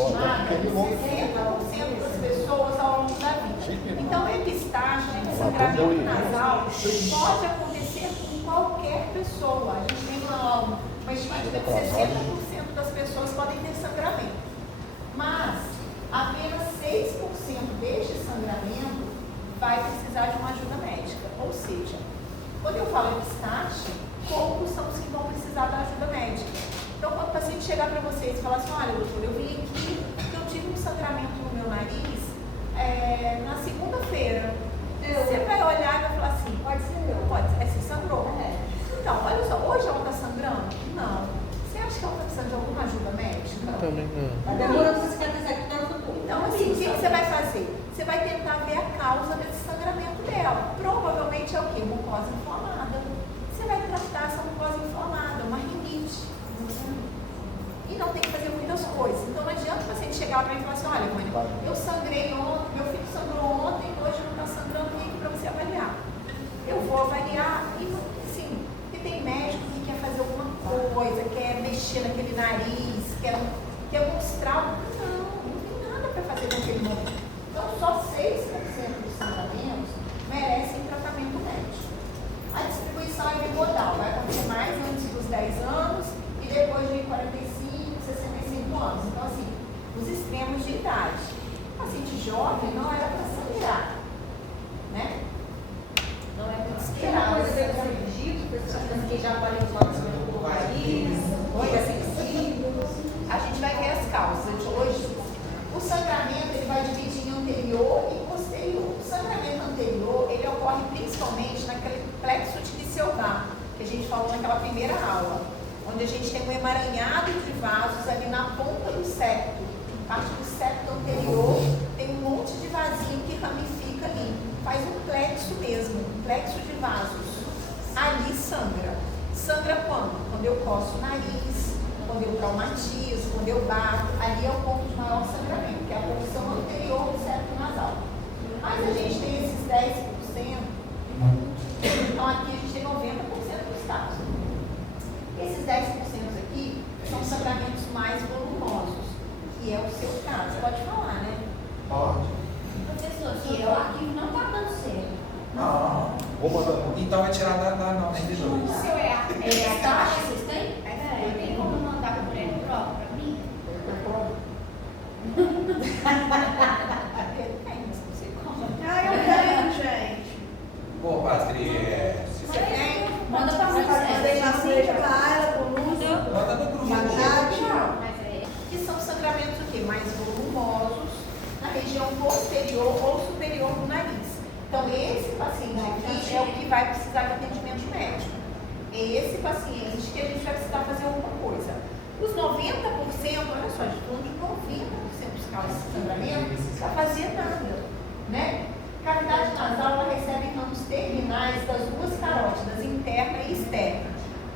estimada de 60% das pessoas ao longo da vida. Então, epistaxe, sangramento nasal, pode acontecer com qualquer pessoa. A gente tem uma estimativa de 60% das pessoas podem ter sangramento. Mas, apenas 6% deste sangramento vai precisar de uma ajuda médica. Ou seja, quando eu falo epistaxe, poucos são os que vão precisar da ajuda médica. Então, quando o paciente chegar para vocês e falar assim, olha, doutor, eu vim aqui porque eu tive um sangramento no meu nariz na segunda-feira. Você vai olhar e vai falar assim, pode ser eu. Pode ser, você sangrou. Então, olha só, hoje ela está sangrando? Não. Você acha que ela está precisando de alguma ajuda médica? Também não. Está demorando para cicatrizar aqui no futuro. Então, assim, o que você vai fazer? Você vai tentar ver a causa desse sangramento dela. Provavelmente é o quê? Mucosa inflamada. Você vai tratar essa mucosa inflamada, uma rinite. E não tem que fazer muitas coisas. Então não adianta o paciente chegar para mim e falar assim, olha, mãe, eu sangrei ontem, meu filho sangrou ontem, hoje não está sangrando, vem aqui para você avaliar. Eu vou avaliar e, sim, porque tem médico que quer fazer alguma coisa, quer mexer naquele nariz, quer mostrar. Não tem nada para fazer naquele momento. Então só 6% dos sangramentos merecem tratamento médico. A distribuição é bimodal, vai acontecer mais antes dos 10 anos e depois de 45, 65 anos. Então, assim, os extremos de idade. O paciente jovem não era para sangrar, né? Não é para esperar. Tem uma coisa que eu acredito, pessoas que já podem usar o nariz, olha sensível. A gente vai ver as causas de hoje. O sangramento ele vai dividir em anterior e posterior. O sangramento anterior ele ocorre principalmente naquele plexo tibial, que a gente falou naquela primeira aula, onde a gente tem um emaranhado de vasos ali na ponta do septo. Parte do septo anterior tem um monte de vasinho que ramifica ali. Faz um plexo mesmo, um plexo de vasos. Ali sangra. Sangra quando? Quando eu coço o nariz, quando eu traumatizo, quando eu bato. Ali é o ponto de maior sangramento, que é a porção anterior do septo nasal. Mas a gente tem esses 10%. Então aqui a gente tem 90% dos casos. Esses 10% aqui são sangramentos mais volumosos, que é o seu caso. Você pode falar, né? Pode. Professor, que o arquivo não está dando certo. Não. Vou mandar. Então vai tirar da MP2. O seu é a taxa, vocês têm? Tem como mandar por ele próprio para mim? Tem, mas não sei como. Eu tenho, gente. Pô, Patrícia. Você tem? Manda para mim. Manda no grupo. Que são sangramentos o quê? Mais volumosos, na região posterior ou superior do nariz. Então, esse paciente aqui é o que vai precisar de atendimento médico. É esse paciente que a gente vai precisar fazer alguma coisa. Os 90%, olha só, a gente falando de 90% dos casos de sangramento, não precisa fazer nada, né? Cavidade nasal, ela recebe ramos terminais das duas carótidas, interna e externa.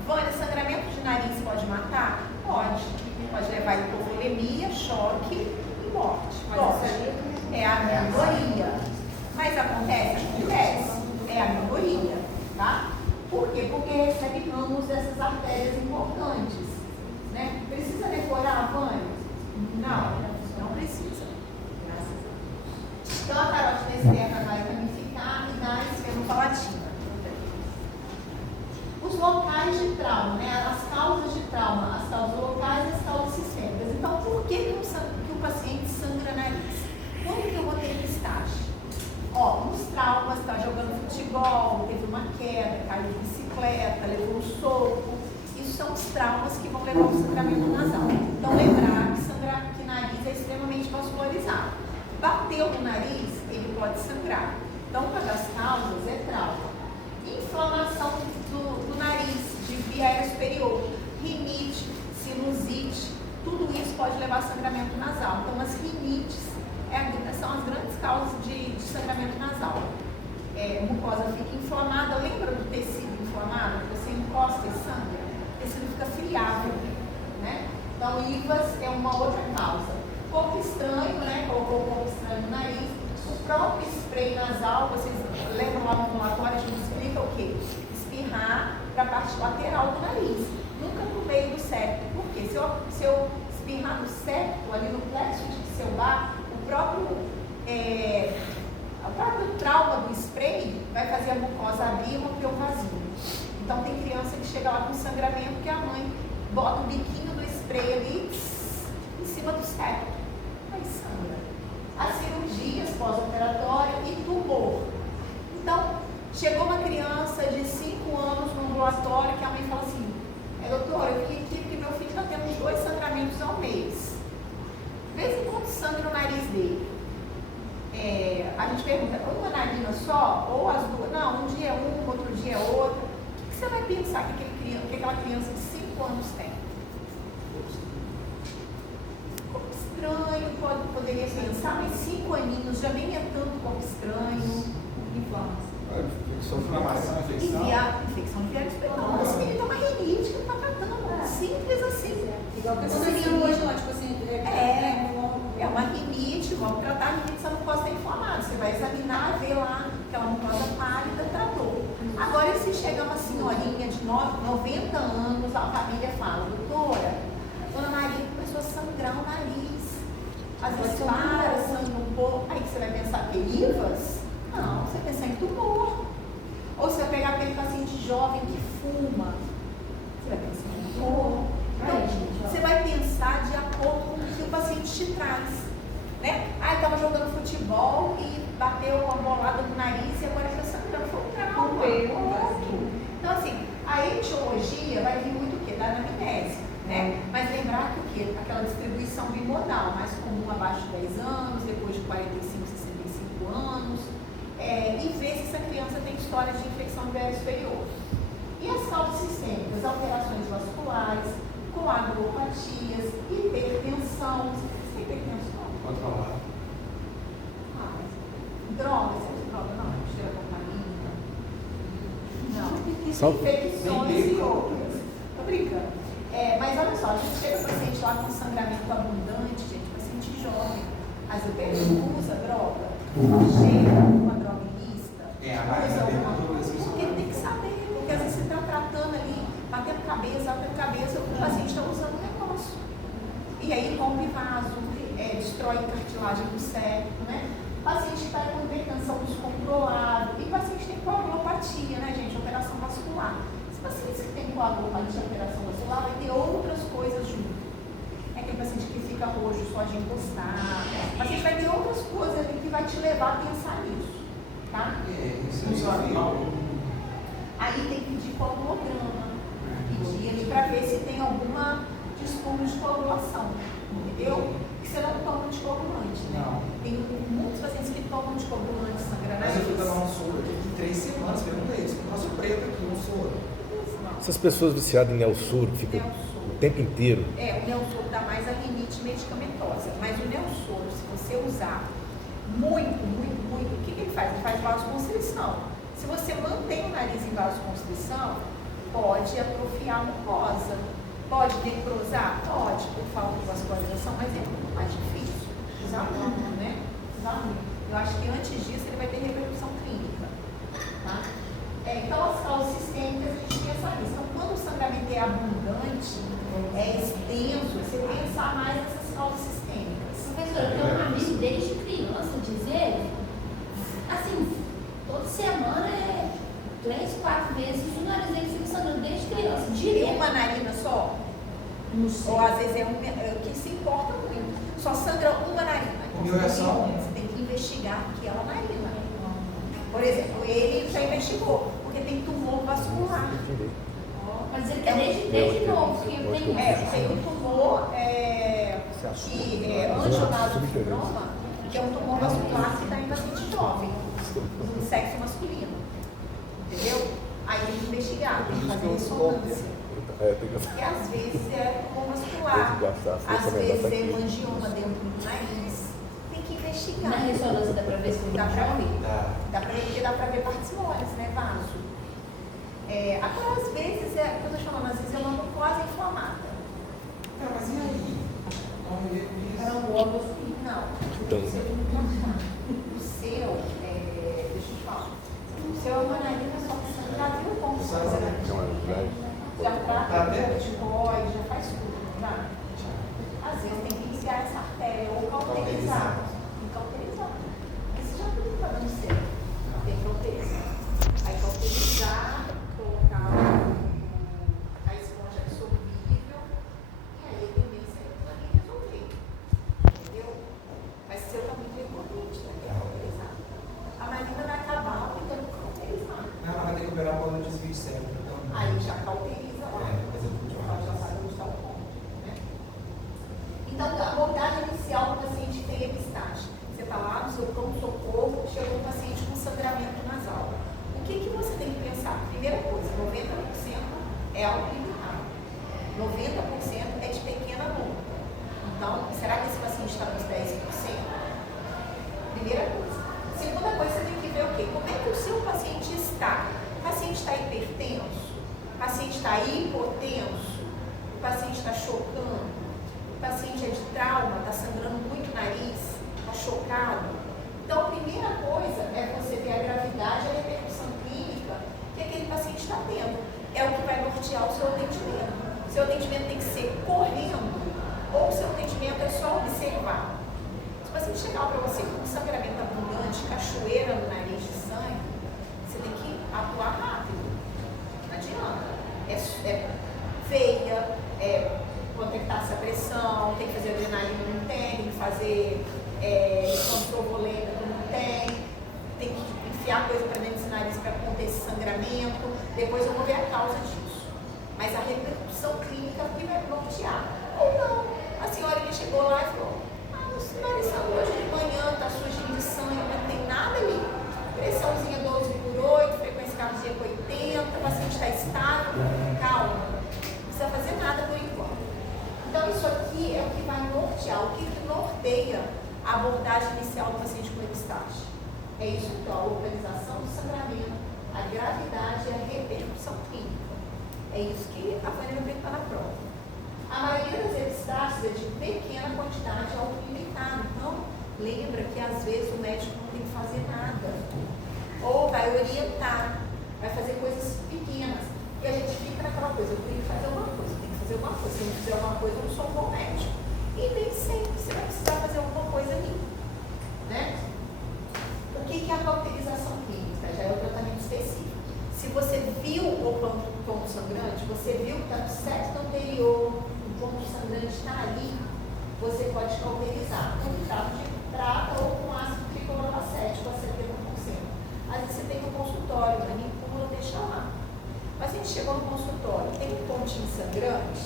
Vânia, sangramento de nariz pode matar? Pode. Pode levar a hipovolemia, choque e morte. Pode. É a minoria. Mas acontece? Acontece. É a minoria, tá? Por quê? Porque recebe ramos dessas artérias importantes. Né? Precisa decorar, Vânia? Não precisa. Então a carótida externa vai ramificar e dá esfenopalatina. Os locais de trauma, né? As causas de trauma, as causas locais e as causas sistêmicas. Então, por que o paciente sangra nariz? Quando que eu vou ter epistaxe? Ó, nos traumas, está jogando futebol, teve uma queda, caiu de bicicleta, levou um soco. Isso são os traumas que vão levar ao sangramento nasal. Então, lembrar que nariz é extremamente vascularizado. Bateu no nariz, ele pode sangrar. Então, uma das causas é trauma. Inflamação do nariz, de via aérea superior, rinite, sinusite, tudo isso pode levar a sangramento nasal. Então, as rinites são as grandes causas de sangramento nasal. Mucosa fica inflamada, lembra do tecido inflamado? Você encosta e sangra, o tecido fica friável, né? Então, IVAS é uma outra causa. Corpo estranho, né? Colocou o corpo estranho no nariz. O próprio spray nasal, vocês lembram lá no ambulatório, a gente explica o quê? Espirrar para a parte lateral do nariz, nunca para o meio do septo. Por quê? Se eu espirrar no septo, ali no plexo bota o biquinho do spray ali em cima do septo. Aí sangra. As cirurgias pós-operatórias e tumor. Então, chegou uma criança de 5 anos no ambulatório que a mãe fala assim, doutora, eu vim aqui porque meu filho está tendo 2 sangramentos ao mês. De vez em quando sangra o nariz dele. A gente pergunta, uma narina só? Ou as duas? Não, um dia é uma, outro dia é outra. O que você vai pensar que aquela criança de 5 anos tem? Corpo estranho, poderia pensar, mas 5 aninhos já nem é tanto corpo estranho. Inflamação. Inflamação, infecção. Infecção de viário espetáculo. Esse menino tem uma rinite que não está tratando. Simples assim. Igual que você viu hoje lá, tipo assim, é uma rinite, vamos tratar a rinite se a mucosa está inflamada. Você vai examinar, ver lá aquela mucosa pálida, tratou. Agora, se chega uma senhorinha de 90 anos, a família fala, doutora, dona Maria começou a sangrar o nariz. Às vezes sangra um pouco. Aí você vai pensar que IVAS? Não, você pensa em tumor. Ou você vai pegar aquele paciente jovem que fuma. Você vai pensar em tumor. Então, você vai pensar de acordo com o que o paciente te traz. Né? Ele estava jogando futebol e bateu uma bolada no nariz e agora está sangrando. Foi um trauma. Então, assim, a etiologia vai vir muito o quê? Da anamnese. Né? Mas lembrar que o quê? Aquela distribuição bimodal, mais comum abaixo de 10 anos, depois de 45, 65 anos. E ver se essa criança tem história de infecção do viário superior. E as causas sistêmicas, alterações vasculares, coagulopatias, hipertensão. Você tem hipertensão? Controlado. Drogas, não, esterococaína. Não. Só... Infecções e outras. Tô brincando. Mas olha só, a gente chega o paciente lá com sangramento abundante, gente, paciente jovem. Às vezes usa droga. Chega uma droga ilícita, usa alguma coisa, porque tem que saber, porque às vezes você está tratando ali, batendo cabeça, o paciente está usando um negócio. E aí rompe vaso, destrói cartilagem do septo, né? O paciente está com hipertensão descontrolada, e o paciente tem coagulopatia, né, gente? Alteração vascular. Os pacientes que têm coagulopatia, alteração vascular, vai ter outras coisas junto. É aquele paciente que fica roxo só de encostar. O paciente vai ter outras coisas ali que vai te levar a pensar nisso. Tá? Aí tem que pedir coagulograma. Pedir ali para ver se tem alguma distúrbio de coagulação. Entendeu? Porque você não toma anticoagulante, né? Não. Tem muitos pacientes que tomam anticoagulante, sangra Mas eu fui tomar um soro aqui de 3 semanas, perguntei isso. Nosso preto aqui, um soro. Essas pessoas viciadas em Nelsur, que ficam o tempo inteiro. O Nelsoro dá mais a rinite medicamentosa, mas o Nelsoro, se você usar muito, o que ele faz? Ele faz vasoconstrição. Se você mantém o nariz em vasoconstrição, pode atrofiar a mucosa. Pode necrosar? Pode, por falta de vascularização, mas é muito mais difícil. Usar muito, né? Usar muito. Eu acho que antes disso ele vai ter repercussão clínica. Tá? Então, as causas sistêmicas, a gente pensa nisso. Então, quando o sangramento é abundante, é extenso, você pensar mais nessas causas sistêmicas. Professora, eu tenho um amigo desde criança, diz ele, assim, toda semana 3, 4 vezes o nariz dele fica sangrando desde criança, Tem direto. uma narina só? Não sei. Ou às vezes o que se importa muito. Só sangra uma narina. O meu é só um. Você tem que investigar aquela narina. Por exemplo, ele já investigou, porque tem tumor vascular. Mas ele quer desde novo, porque eu tenho Tem um tumor que é angionasofibroma, que é um tumor vascular que está em paciente jovem, do sexo masculino. Entendeu? Aí tem que investigar, tem que fazer ressonância. E às vezes é tumor vascular, às vezes é hemangioma dentro do nariz. Tem que investigar. Na ressonância dá pra ver se Dá pra ver. Dá. Dá pra ver, porque dá pra ver partes moles, né? Vaso. Agora, às vezes, o que eu estou falando, às vezes é uma mucosa inflamada. Mas e aí? Vamos ver isso. Não. Então. O seu, deixa eu te falar. O seu é uma narina só que você já viu como você já trata de tiroide, já faz tudo, não dá? Às vezes tem que ligar essa artéria ou cauterizar. Mas você já viu que está dando certo. Tem que cauterizar. Aí cauterizar, colocar a esponja absorvível Então, a abordagem inicial do paciente que tem epistaxe. Você está lá no seu pronto-socorro, chegou um paciente com sangramento nasal. O que você tem que pensar? Primeira coisa, 90% é autolimitado. 90% é de pequena monta. Então, será que esse paciente está nos 10%? Primeira coisa. Segunda coisa, você tem que ver o quê? Como é que o seu paciente está? O paciente está hipertenso? O paciente está hipotenso? O paciente está chocando? O paciente é de trauma? Está sangrando muito o nariz? Está chocado? Então, a primeira coisa é você ver a gravidade e a repercussão clínica que aquele paciente está tendo. É o que vai nortear o seu atendimento. O seu atendimento tem que ser correndo ou o seu atendimento é só observar. Se o paciente chegar para você com sangramento abundante, cachoeira no nariz de sangue, você tem que atuar rápido. Não adianta. É veia, conectar essa pressão, tem que fazer adrenalina, não tem que fazer controvolêmico, não tem que enfiar coisa para dentro desse nariz para conter esse sangramento. Depois eu vou ver a causa disso. Mas a repercussão clínica que vai nortear. Ou não. A senhora chegou lá e falou: o nariz sangrou hoje de manhã, está sujinho de sangue, não tem nada ali. Pressãozinha 12/8, frequência cardíaca 80, o paciente está estável. Calma. Não precisa fazer nada por enquanto. Então, isso aqui é o que vai nortear, o que norteia a abordagem inicial do paciente com epistaxe. É isso então, a localização do sangramento, a gravidade e a repercussão clínica. É isso que a Vânia vai perguntar na prova. A maioria das epistaxes é de pequena quantidade autolimitada. Então, lembra que às vezes o médico não tem que fazer nada. Ou vai orientar, vai fazer coisas pequenas. E a gente fica naquela coisa, eu tenho que fazer uma coisa, eu tenho que fazer uma coisa. Se eu não fizer uma coisa, eu não sou um bom médico. E nem sempre você vai precisar fazer alguma coisa ali. Né? O que é a cauterização clínica? Já é o tratamento específico. Se você viu o ponto sangrante, você viu que está no septo anterior, o ponto sangrante está ali, você pode cauterizar com nitrato de prata ou com ácido triclorobacético a 70%. Às vezes você tem no consultório, manipula, deixa lá. O paciente chegou no consultório, tem um pontinho sangrante,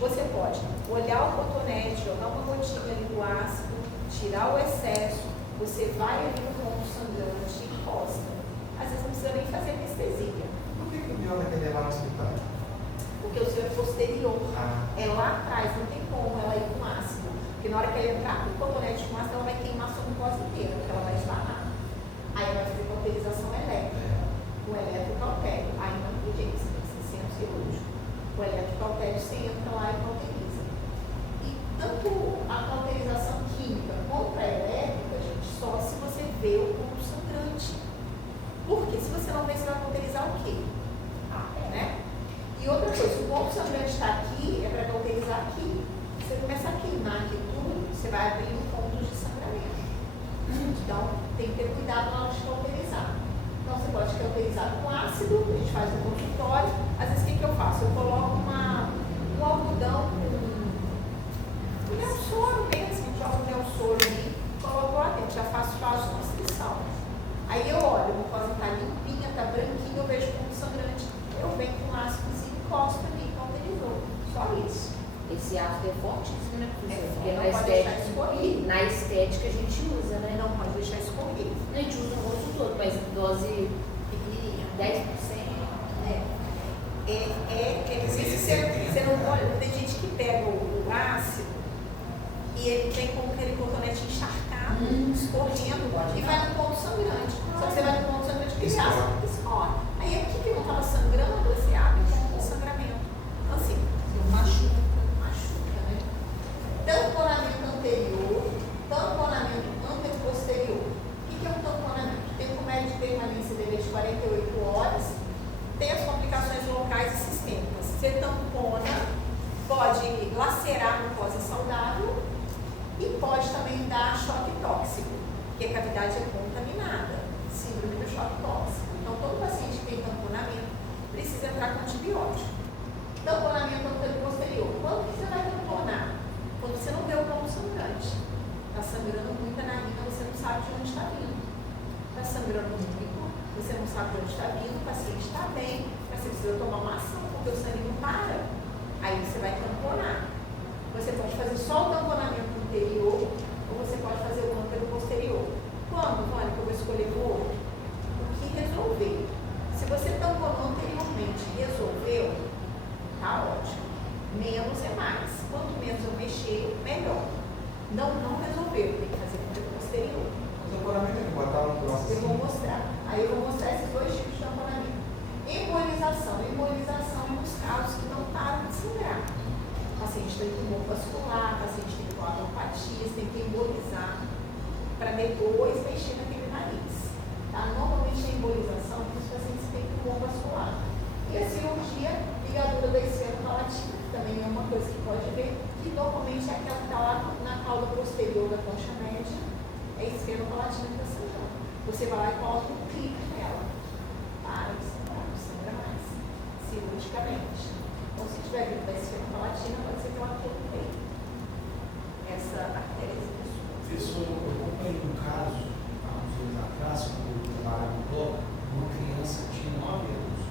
você pode olhar o cotonete, jogar uma gotinha ali do ácido, tirar o excesso, você vai ali no ponto sangrante e encosta. Às vezes não precisa nem fazer anestesia. Por que o pior é lá no hospital? Porque o seu é posterior. É lá atrás, não tem como ela ir com ácido. Porque na hora que ela entrar com o cotonete com ácido, ela vai queimar a sua mucosa inteira, porque ela vai esbarrar. Aí ela vai fazer cauterização elétrica. O eletrocautério. Aí não tem jeito, você tem que ser centro cirúrgico. O eletrocautério você entra lá e cauteriza. E tanto a cauterização química quanto a elétrica, gente, só se você vê o ponto sangrante. Porque se você não vê, você vai cauterizar o quê? Né? E outra coisa, se o ponto sangrante está aqui, é para cauterizar aqui. Você começa a queimar aqui tudo, você vai abrindo pontos de sangramento. Então, tem que ter cuidado na hora de cauterizar. Então, você pode cauterizar com ácido, a gente faz no consultório. Às vezes, o que eu faço? Eu coloco um algodão com um neossoro mesmo, jogo o neossoro ali, coloco lá dentro, já faço constrição. Aí eu olho, a mucosa está limpinha, está branquinha, eu vejo ponto sangrante. Eu venho com ácidozinho, encosto ali, cauterizou. Só isso. Esse ácido é fortíssimo, né, professor? Porque Não pode deixar escorrer. na estética a gente usa, né? Não pode deixar escorrer. A gente usa no rosto todo, mas dose Pequenininha. 10%. Você não pode. Tem gente que pega o ácido e ele vem com aquele cotonete encharcado, escorrendo, e vai no ponto sangrante. Só que você vai no ponto sangrante e escorre. Aí aqui que não estava sangrando, você abre o sangramento. Então, assim, machuca, né? Tamponamento anterior, tamponamento anteposterior. O que é um tamponamento? Tem um médio de permanência dele de 48 horas, tem as complicações locais e sistêmicas. Você tampona, pode lacerar a mucosa saudável e pode também dar choque tóxico, porque a cavidade é contaminada, síndrome do choque tóxico. Então, todo paciente que tem tamponamento precisa entrar com antibiótico. Tamponamento anterior. Quando que você vai tamponar? Quando você não vê o ponto sangrante. Está sangrando muito a narina, você não sabe de onde está vindo. Está sangrando muito, você não sabe de onde está vindo, o paciente está bem, mas você precisa tomar uma ação, porque o sangue não para. Aí você vai tamponar. Você pode fazer só o tamponamento anterior ou você pode fazer o cântaro posterior. Quando, Mônica, eu vou escolher o outro? O que resolver. Se você tamponou anteriormente e resolveu, tá ótimo. Menos é mais. Quanto menos eu mexer, melhor. Não resolveu, tem que fazer cântaro posterior. O tamponamento tem que botar um próximo. Eu vou mostrar. Aí eu vou mostrar esses dois tipos de tamponamento. Embolização. Embolização é nos casos que não param de sangrar. O paciente tem tumor vascular, o paciente tem coagulopatias, tem que embolizar para depois mexer naquele nariz. Tá? Normalmente a embolização é para os pacientes que têm tumor vascular. E a cirurgia, ligadura da esfenopalatina, que também é uma coisa que pode ver, que normalmente é aquela que está lá na cauda posterior da concha média, é a esfenopalatina que está sangrando. Você vai lá e coloca um clipe nela. Para de sangrar, não sangra mais. Cirurgicamente. Então, se tiver vindo da esfenopalatina, pode ser que ela corte essa artéria. Professor, eu acompanhei um caso, há uns anos atrás, quando eu trabalhava no bloco, uma criança de 9 anos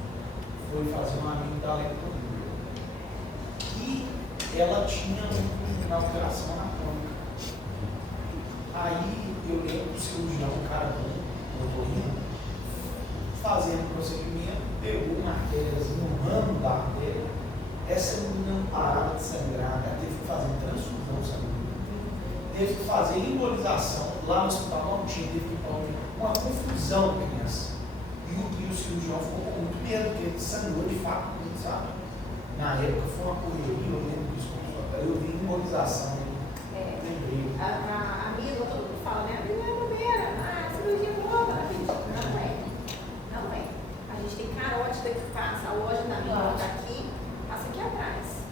foi fazer uma amigdalectomia. E ela tinha uma alteração anatômica. Aí eu lembro do cirurgião, o cara do otorrino, fazendo o procedimento, pegou uma artériazinha, um ramo da artéria. Essa menina não parava de sangrar, ela teve que fazer transfusão sanguínea, teve que fazer embolização. Lá no hospital não tinha, teve que fazer uma confusão com a criança. E o cirurgião ficou com muito medo, porque ele sangrou de fato, sabe? Na época foi uma correria, eu lembro disso, eu vi embolização. Lembrei. A Mila, todo mundo fala, né? A Mila é bobeira, cirurgia boba, não é. Não é. A gente tem carótida que passa, a loja da Mila está aqui, passa aqui atrás.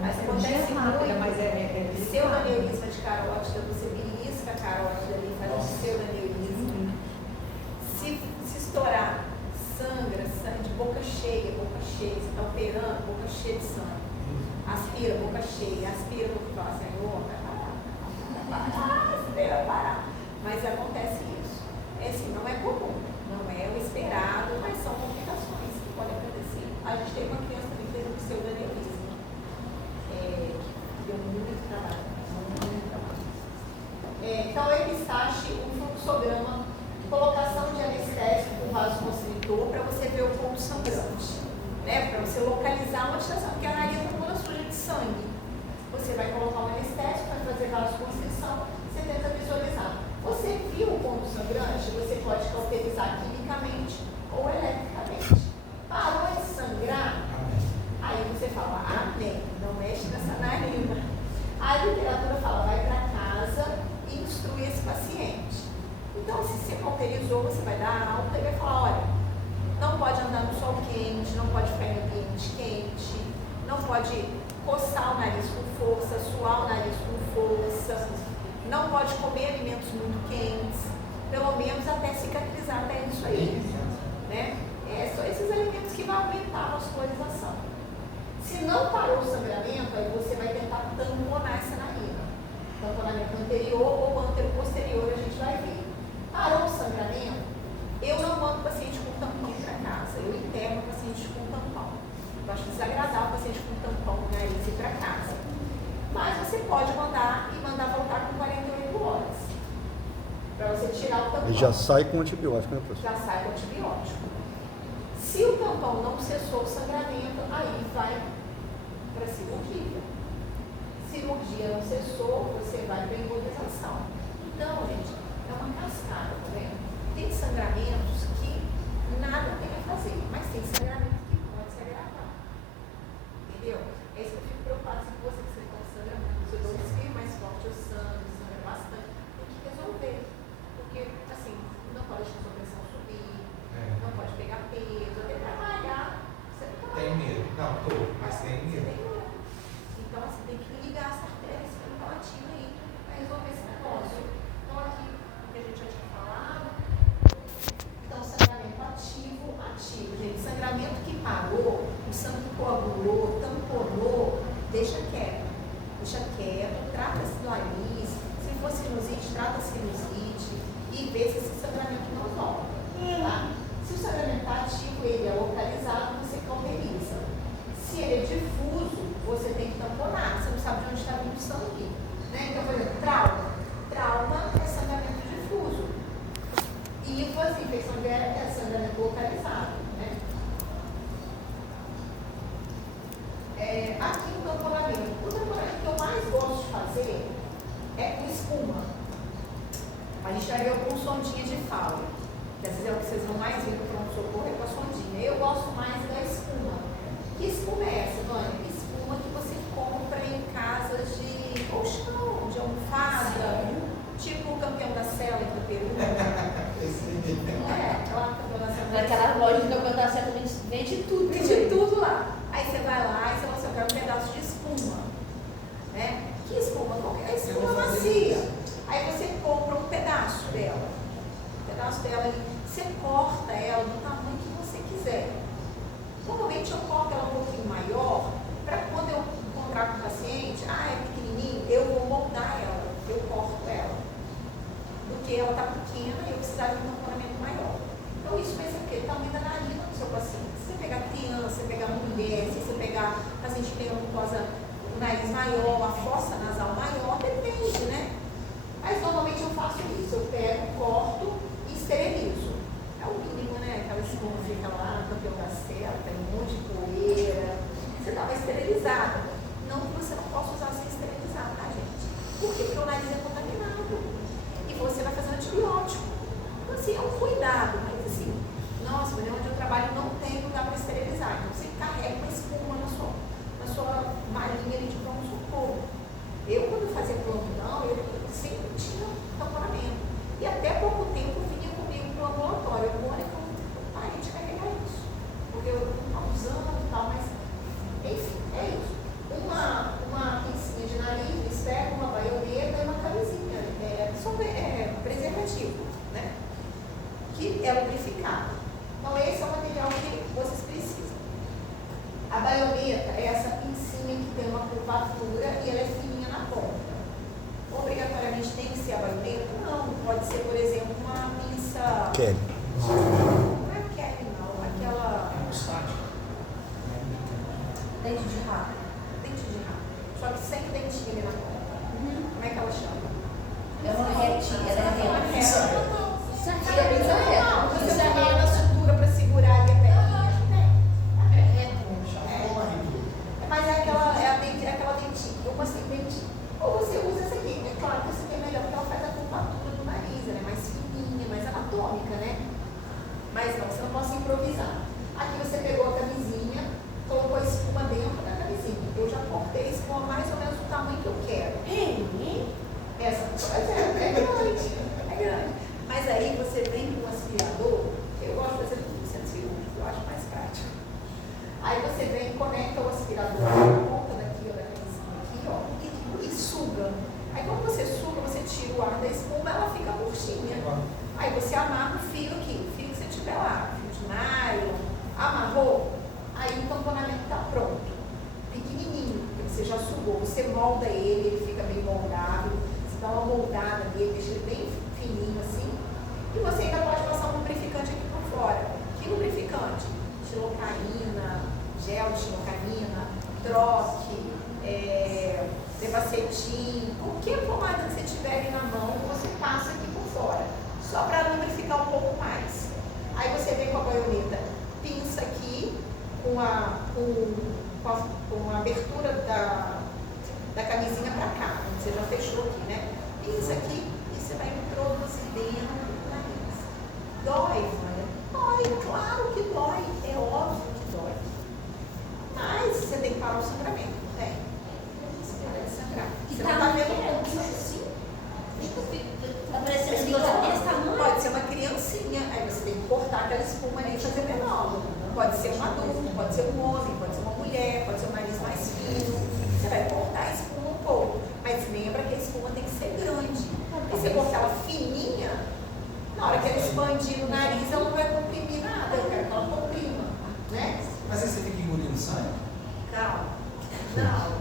Mas acontece muito. Pseudaneurisma de carótida, você belisca a carótida ali, faz um pseudaneurisma. Se estourar, sangra de boca cheia, você está operando, boca cheia de sangue. Aspira, boca cheia, aspira, porque fala assim, vai parar. Mas acontece isso. É assim, não é comum, não é o esperado, mas são complicações que podem acontecer. A gente teve uma criança também que teve um pseudaneurisma, que deu muito trabalho. Então, epistaxe, um fluxograma, colocação de anestésico com vasoconstritor para você ver o ponto sangrante, né? Para você localizar uma estação, porque a nariz está toda suja de sangue. Você vai colocar um anestésico, vai fazer vasoconstrição, você tenta visualizar. Você viu o ponto sangrante, você pode cauterizar quimicamente ou eletricamente. Parou de sangrar, aí você fala, amém, não mexe nessa narina. A literatura fala, vai para casa e instrui esse paciente. Então, se você cauterizou, você vai dar alta e vai falar, olha, não pode andar no sol quente, não pode ficar em ambiente quente, não pode coçar o nariz com força, suar o nariz com força, não pode comer alimentos muito quentes, pelo menos até cicatrizar até isso aí. Né? São esses alimentos que vão aumentar a vascularização. Se não parou o sangramento, aí você vai tentar tamponar essa narina. Tamponamento anterior ou anteroposterior, a gente vai ver. Parou o sangramento, eu não mando o paciente com tampão para casa, eu interno o paciente com tampão. Eu acho desagradável o paciente com tampão no nariz ir para casa. Mas você pode mandar voltar com 48 horas. Para você tirar o tampão. E já sai com antibiótico, né, professor? Já sai com antibiótico. Se o tampão não cessou o sangramento, aí vai para cirurgia. Cirurgia não cessou, você vai para embolização. Então, gente, é uma cascada, tá vendo? Tem sangramentos que nada tem a fazer, mas tem sangramentos que pode se agravar. Entendeu? É isso que eu fico preocupada com você, que você pode sangramento. Se eu dou um espirro mais forte, eu sangra bastante. Tem que resolver. Porque, assim, não pode deixar a sua pressão subir, não pode pegar peso, até trabalhar. Você não Tem medo. Não, tô, mas tem Você medo. tem medo. Então, assim, tem que ligar essa artéria esfenopalatina aí para resolver esse negócio. Então, aqui, o que a gente já tinha falado. Então, sangramento ativo. Gente, sangramento que parou, o sangue coagulou, tamponou, deixa quieto. Deixa quieto, trata esse nariz. Se for sinusite, trata a sinusite e vê se esse sangramento não volta. Tá? Se o sangramento está ativo, ele é localizado, você cauteriza. Se ele é difuso, você tem que tamponar. Você não sabe de onde está vindo o sangue. é com espuma. A gente vai ver com sondinha de fala. Que às vezes é o que vocês vão mais ver no pronto-socorro, é com a sondinha. Eu gosto mais da espuma. Que espuma é essa, Vânia? Que espuma que você compra em casas de colchão, de almofada, tipo o Campeão da Sela aqui no Peru. Aquela Campeão da Sela. Naquela loja do Campeão da Sela também vende tudo. Vende tudo lá. Aí você vai lá e você fala assim, eu quero um pedaço de espuma. Né? Que espuma? É espuma macia. Aí você compra um pedaço dela. Você corta ela do tamanho que você quiser. Normalmente eu corto ela um pouquinho maior, para quando eu encontrar com o paciente, é pequenininho, eu vou moldar ela, eu corto ela. Porque ela está pequena e eu precisar de um tamponamento maior. Então isso vai ser o quê? O tamanho da narina do seu paciente. Se você pegar criança, se você pegar mulher, se você pegar paciente que tem uma mucosa, o nariz maior, a fossa nasal maior, depende, né? Mas normalmente eu faço isso, eu pego, corto e esterilizo. É o mínimo, né? Aquela espuma fica lá, Campeão da Sela, tem um monte de poeira. Você estava esterilizada. Não que você não possa usar sem esterilizar, tá, gente? Por quê? Porque o nariz é contaminado. E você vai fazer antibiótico. Então, assim, é um cuidado. Mas, assim, nossa, mas onde eu trabalho não tem lugar para esterilizar. Então, você carrega uma espuma na sua malinha ali de pronto-socorro. Eu, quando fazia plantão, eu sempre tinha tamponamento. E até pouco tempo vinha comigo para o ambulatório. Eu vou parei de carregar isso. Porque eu não estava usando e tal, mas enfim, é isso. Uma pincinha de nariz, espera, uma baioneta e uma camisinha. Preservativo, né? Que é lubrificado. Então esse é o material que vocês precisam. A baioneta é essa pincinha que tem uma curvatura e ela é fininha na ponta. Obrigatoriamente tem que ser a baioneta? Não, pode ser, por exemplo, uma pinça. Kelly. Não é Kelly, não, aquela. Dente de rato. Dente de rato. Só que sem dentinho ali na ponta. Como é que ela chama? É uma retinha, ela é uma reta. reta. Isso é reta. Não, você não vai na cintura para segurar ali a perninha. Mas é aquela dentinha. Eu gostei dentinho. Ou você usa essa aqui. É claro que essa aqui é melhor porque ela faz a curvatura do nariz. Ela é mais fininha, mais anatômica, né? Mas não, você não pode improvisar. Aqui você pegou a camisinha, colocou a espuma dentro da camisinha. Eu já cortei a espuma mais ou menos do tamanho que eu quero. Essa é grande. É grande. Mas aí você vem com um aspirador. Eu gosto de fazer tudo no centro cirúrgico, eu acho mais prático. Aí você vem e conecta o aspirador na ponta daqui, ó, da camisinha aqui, ó, e suga. Aí quando você suga, você tira o ar da espuma, ela fica murchinha. Aí você amarra o fio aqui, o fio que você tiver lá, fio de nylon, amarrou, aí o tamponamento está pronto. Pequenininho, porque você já sugou, você molda ele fica bem moldável, você dá uma moldada nele, deixa ele bem fininho assim, e você ainda pode passar um lubrificante aqui por fora. Que lubrificante? Xilocaína, gel de xilocaína, troque, levacetim, qualquer pomada que você tiver ali na mão, você passa aqui por fora, só para lubrificar um pouco mais. Aí você vem com a baioneta, pinça aqui com a abertura da camisinha para cá, você já fechou aqui, né? Pinça aqui e você vai introduzir dentro do nariz. Dói, Vânia? Dói, claro que dói, é óbvio que dói. Mas você tem que parar o sangramento, não tem? Você para de sangrar. Você não está vendo como assim? Tá parecendo assim, desse tamanho? Pode ser uma criancinha, aí você tem que cortar aquela espuma ali e fazer menor. Pode ser um adulto, pode ser um homem, pode ser uma mulher, pode ser um nariz mais fino. Você vai cortar a espuma um pouco, mas lembra que a espuma tem que ser grande. E você cortar ela fininha, na hora que ela expandir no nariz, ela não vai comprimir nada, eu quero que ela comprima, né? Mas aí você fica engolindo sangue? Calma. Não.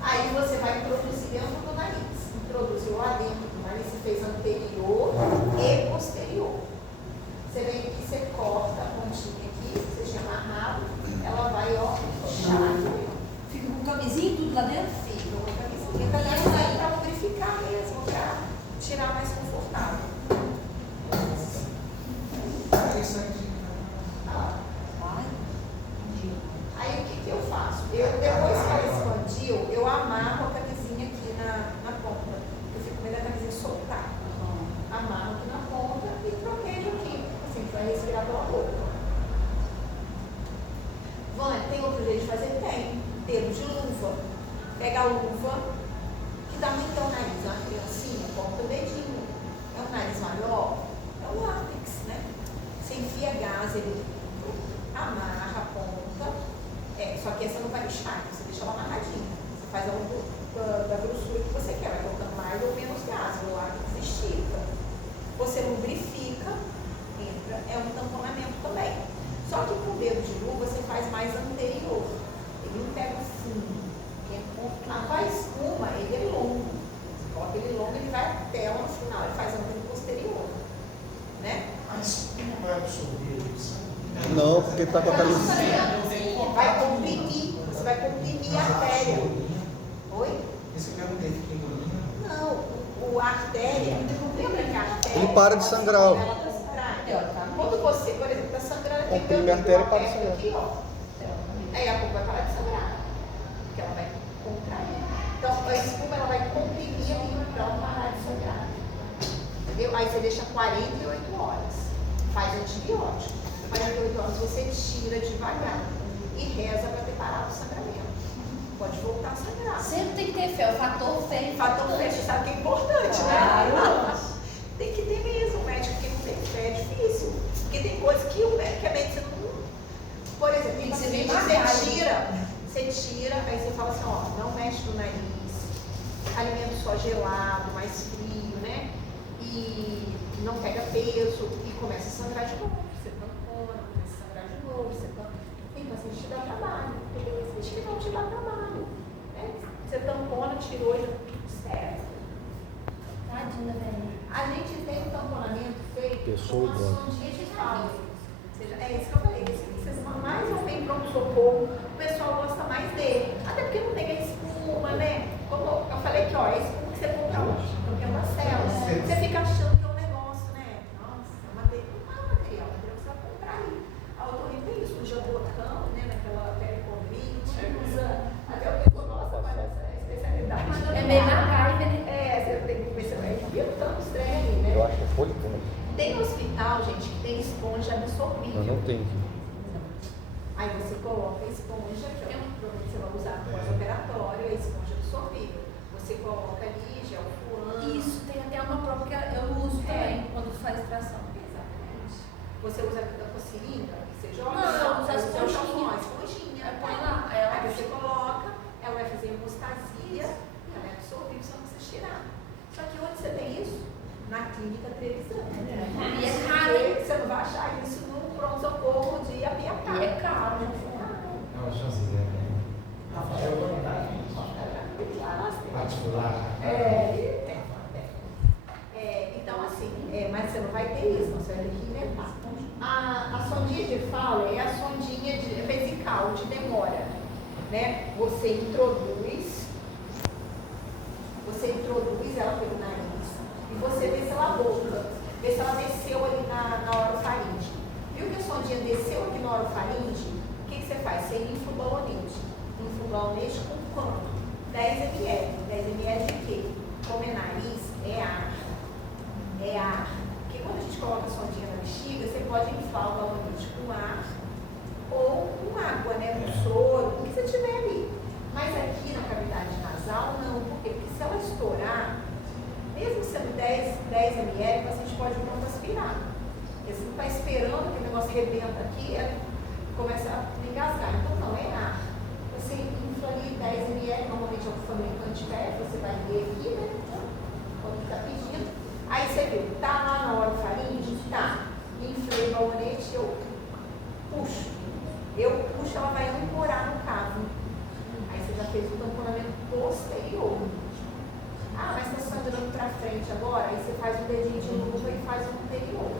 Aí você vai introduzir dentro do nariz. Introduziu lá dentro do nariz, você fez anterior e posterior. Você vem aqui, você corta a pontinha aqui, você tinha amarrado, ela vai, ó, puxar. Fica com camisinha e tudo lá dentro? Fica com a camisinha. Também sai para lubrificar mesmo, para tirar mais confortável. Isso aqui. Aí o que eu faço? Depois que ela expandiu, eu amarro a camisinha aqui na ponta. Pega a luva, que tamanho que é o nariz? É uma criancinha, corta o dedinho. É um nariz maior? É o látex, né? Você enfia gás, ele amarra a ponta. Só que essa não vai lixar, você deixa ela amarradinha. Você faz ela da grossura que você quer, vai colocando mais ou menos gás, o látex estica. Você lubrifica, entra, é um tamponamento também. Só que com o dedo de luva você faz mais anterior. Ele não pega o fundo. Com a espuma, ele é longo. Você coloca ele longo, ele vai até lá no final, ele faz anterior e posterior. Né? A espuma vai absorver isso? Não, porque tá com a pele. Vai comprimir, você vai comprimir a artéria. Oi? Esse que eu perguntei, fica engolindo. Não, a artéria, lembra que a artéria... Ele para de sangrar. Ela contrai. Quando você, por exemplo, está sangrando aqui, Comprime a artéria e para de sangrar. aqui, ó. Aí a pouco vai parar de sangrar, porque ela vai contrair. Então, a espuma ela vai comprimir ali para ela parar de sangrar. Entendeu? Aí você deixa 48 horas. Faz antibiótico. 48 horas você tira devagar e reza para ter parado o sangramento. Pode voltar a sangrar. Sempre tem que ter fé, o fator fé. O fator fé, você sabe que é importante, né? Tem que ter mesmo. O médico que não tem fé é difícil. Porque tem coisas que a medicina não. Por exemplo, Tem que ser paciente, você tira, aí você fala assim, ó, não mexe no nariz, alimento só gelado, mais frio, né? E não pega peso e começa a sangrar de novo. Você tampona, começa a sangrar de novo, você tampona. Tem paciente que te dá trabalho, tem paciente que não te dá trabalho. Né? Você tampona, tirou e já tudo certo. Tadinha, velho. A gente tem um tamponamento feito Pessoa com igual. uma sondinha de fala. Ou seja, é isso que eu falei. Vocês vão mais ou menos pronto-socorro, o pessoal gosta mais dele. Até porque não tem a espuma, né? Como eu falei aqui, ó, é a espuma que você compra hoje, porque é uma célula. Você fica achando que é um negócio, né? Nossa, é uma material. Não é um material, que você vai comprar aí. A otorrino é isso, usa botão, né? Naquela teleconvite, usa. Até o tempo, nossa, mas essa é a especialidade. É meio MacGyver, né? Você tem que ver se vai viu tanto estranho ali, né? Eu acho que é polipom. Tem hospital, gente, que tem esponja absorvível. Eu não tenho aqui. Aí você coloca a esponja, que é um produto que você vai usar no pós-operatório, a esponja absorvível. Você coloca ali, gel fluano. Isso, tem até uma prova que eu uso também quando faz extração. Exatamente. Você usa a seringa, você joga? Não, eu uso a esponjinha. esponjinha. A esponjinha. Aí põe lá, aí ela Aí você coloca, ela vai fazer hemostasia, ela é absorvível, só não precisa tirar. Só que onde você tem isso? Na clínica Trevisan. E é caro. Você não vai achar isso no pronto-socorro de Apiacá. E é caro. Não, chanceler, né? Rafael, particular. Então, assim, mas você não vai ter isso, você vai ter que inventar. A sondinha de fala é a sondinha vesical, de demora. Né? Você introduz ela pelo nariz e você vê se ela volta, vê se ela desceu ali na orofaringe. Viu que a sondinha desceu aqui na orofaringe? O que você faz? Você infla o balonete. Infla o balonete com quanto? 10 ml. 10 ml de quê? Como é nariz, é ar. É ar. Porque quando a gente coloca a sondinha na bexiga, você pode inflar o balonete com ar ou com água, né? Com soro, o que você tiver ali. Mas aqui na cavidade nasal, não. Por quê? Porque se ela estourar, mesmo sendo 10 ml, o paciente pode não aspirar. Porque você não está esperando que o negócio rebenta aqui, começa a engasgar. Então, não, é ar. Você infla ali 10 ml, normalmente é o fabricante pede, você vai ver aqui, né? Quando está pedindo. Aí você vê, tá lá na orofaringe? Tá. Inflei o balonete, eu puxo. Eu puxo, ela vai ancorar no cavo. Aí você já fez o tamponamento posterior. Ah, mas está sangrando para frente agora? Aí você faz um dedinho de luva e faz o anterior.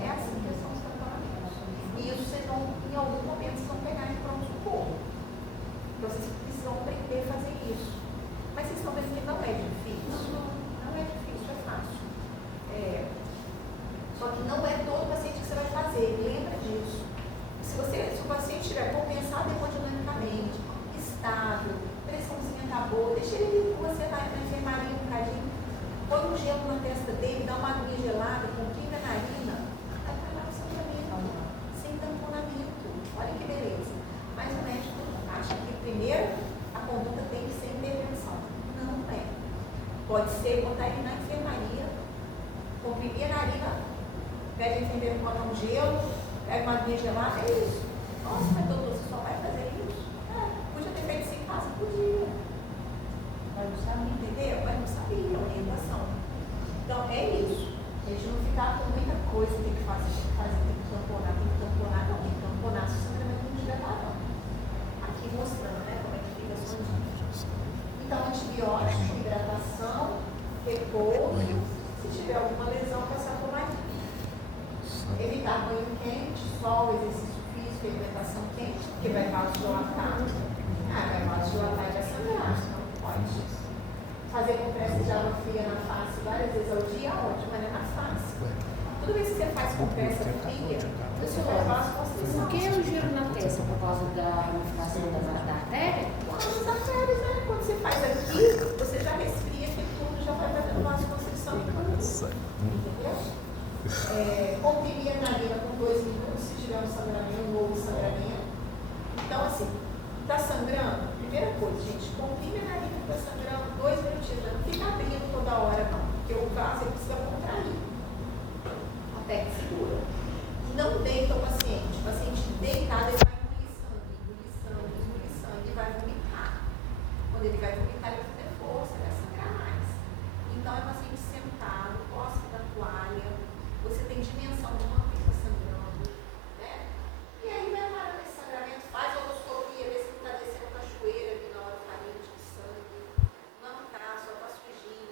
É assim que são os tamponamentos. E isso vocês vão, em algum momento, vocês vão pegar em pronto-socorro. Então vocês precisam aprender a fazer isso. Mas vocês estão vendo que não é difícil. Não é difícil, é fácil. Só que não é todo paciente que você vai fazer. Lembra disso. Se o paciente estiver compensado hemodinamicamente, estável, pressãozinha tá boa, deixa ele você vai na enfermaria um bocadinho, põe um gelo na testa dele, dá uma aguinha gelada, comprime a narina, vai parar o sangramento, sem tamponamento. Olha que beleza. Mas o médico acha que primeiro a conduta tem que ser Pode ser botar ele na enfermaria, comprimir a narina, pede a enfermeira colocar um gelo, pega uma aguinha gelada, é isso. Nossa, mas doutor, você só vai fazer isso? Podia ter feito isso em casa? Podia. Mas não sabia, entendeu? Mas não sabia a orientação. Então, é isso. A gente não ficar com muita coisa, tem que fazer, tem que tamponar, não, tem que tamponar se o sangramento não estiver parado. Aqui mostrando, né, como é que fica a sua dica. Então, antibiótico, hidratação, repouso, se tiver alguma lesão, passar por mais. Evitar banho quente, sol, exercício físico, alimentação quente, porque vai vasodilatar. Vai vasodilatar e vai sangrar, não pode. Fazer compressa de água fria na face várias vezes ao dia, ótimo, mas é na face. Toda vez que você faz compressa fria, você vai vasoconstrição. Por que o giro na testa? Por causa da ramificação da artéria? Por causa das artérias, né? Quando você faz aqui, você já resfria que tudo já vai fazendo vasoconstrição e tudo. Entendeu? Comprimir a narina com 2 minutos, se tiver um sangramento, um novo sangramento. Então, assim, está sangrando? Primeira coisa, gente, comprime a narina que está sangrando 2 minutinhos, não fica abrindo toda hora, não, porque o vaso ele precisa contrair. Até que segura. Não deita o paciente deitado, ele vai engolir sangue, e vai vomitar. Quando ele vai vomitar, ele vai ter força, ele vai sangrar mais. Então, é paciente sentado, cospe da toalha, você tem dimensão de quanto está sangrando, né? E aí vai parar esse sangramento, faz a endoscopia, vê se não está descendo cachoeira ali na hora faringe de sangue. Não está, só está sujinho,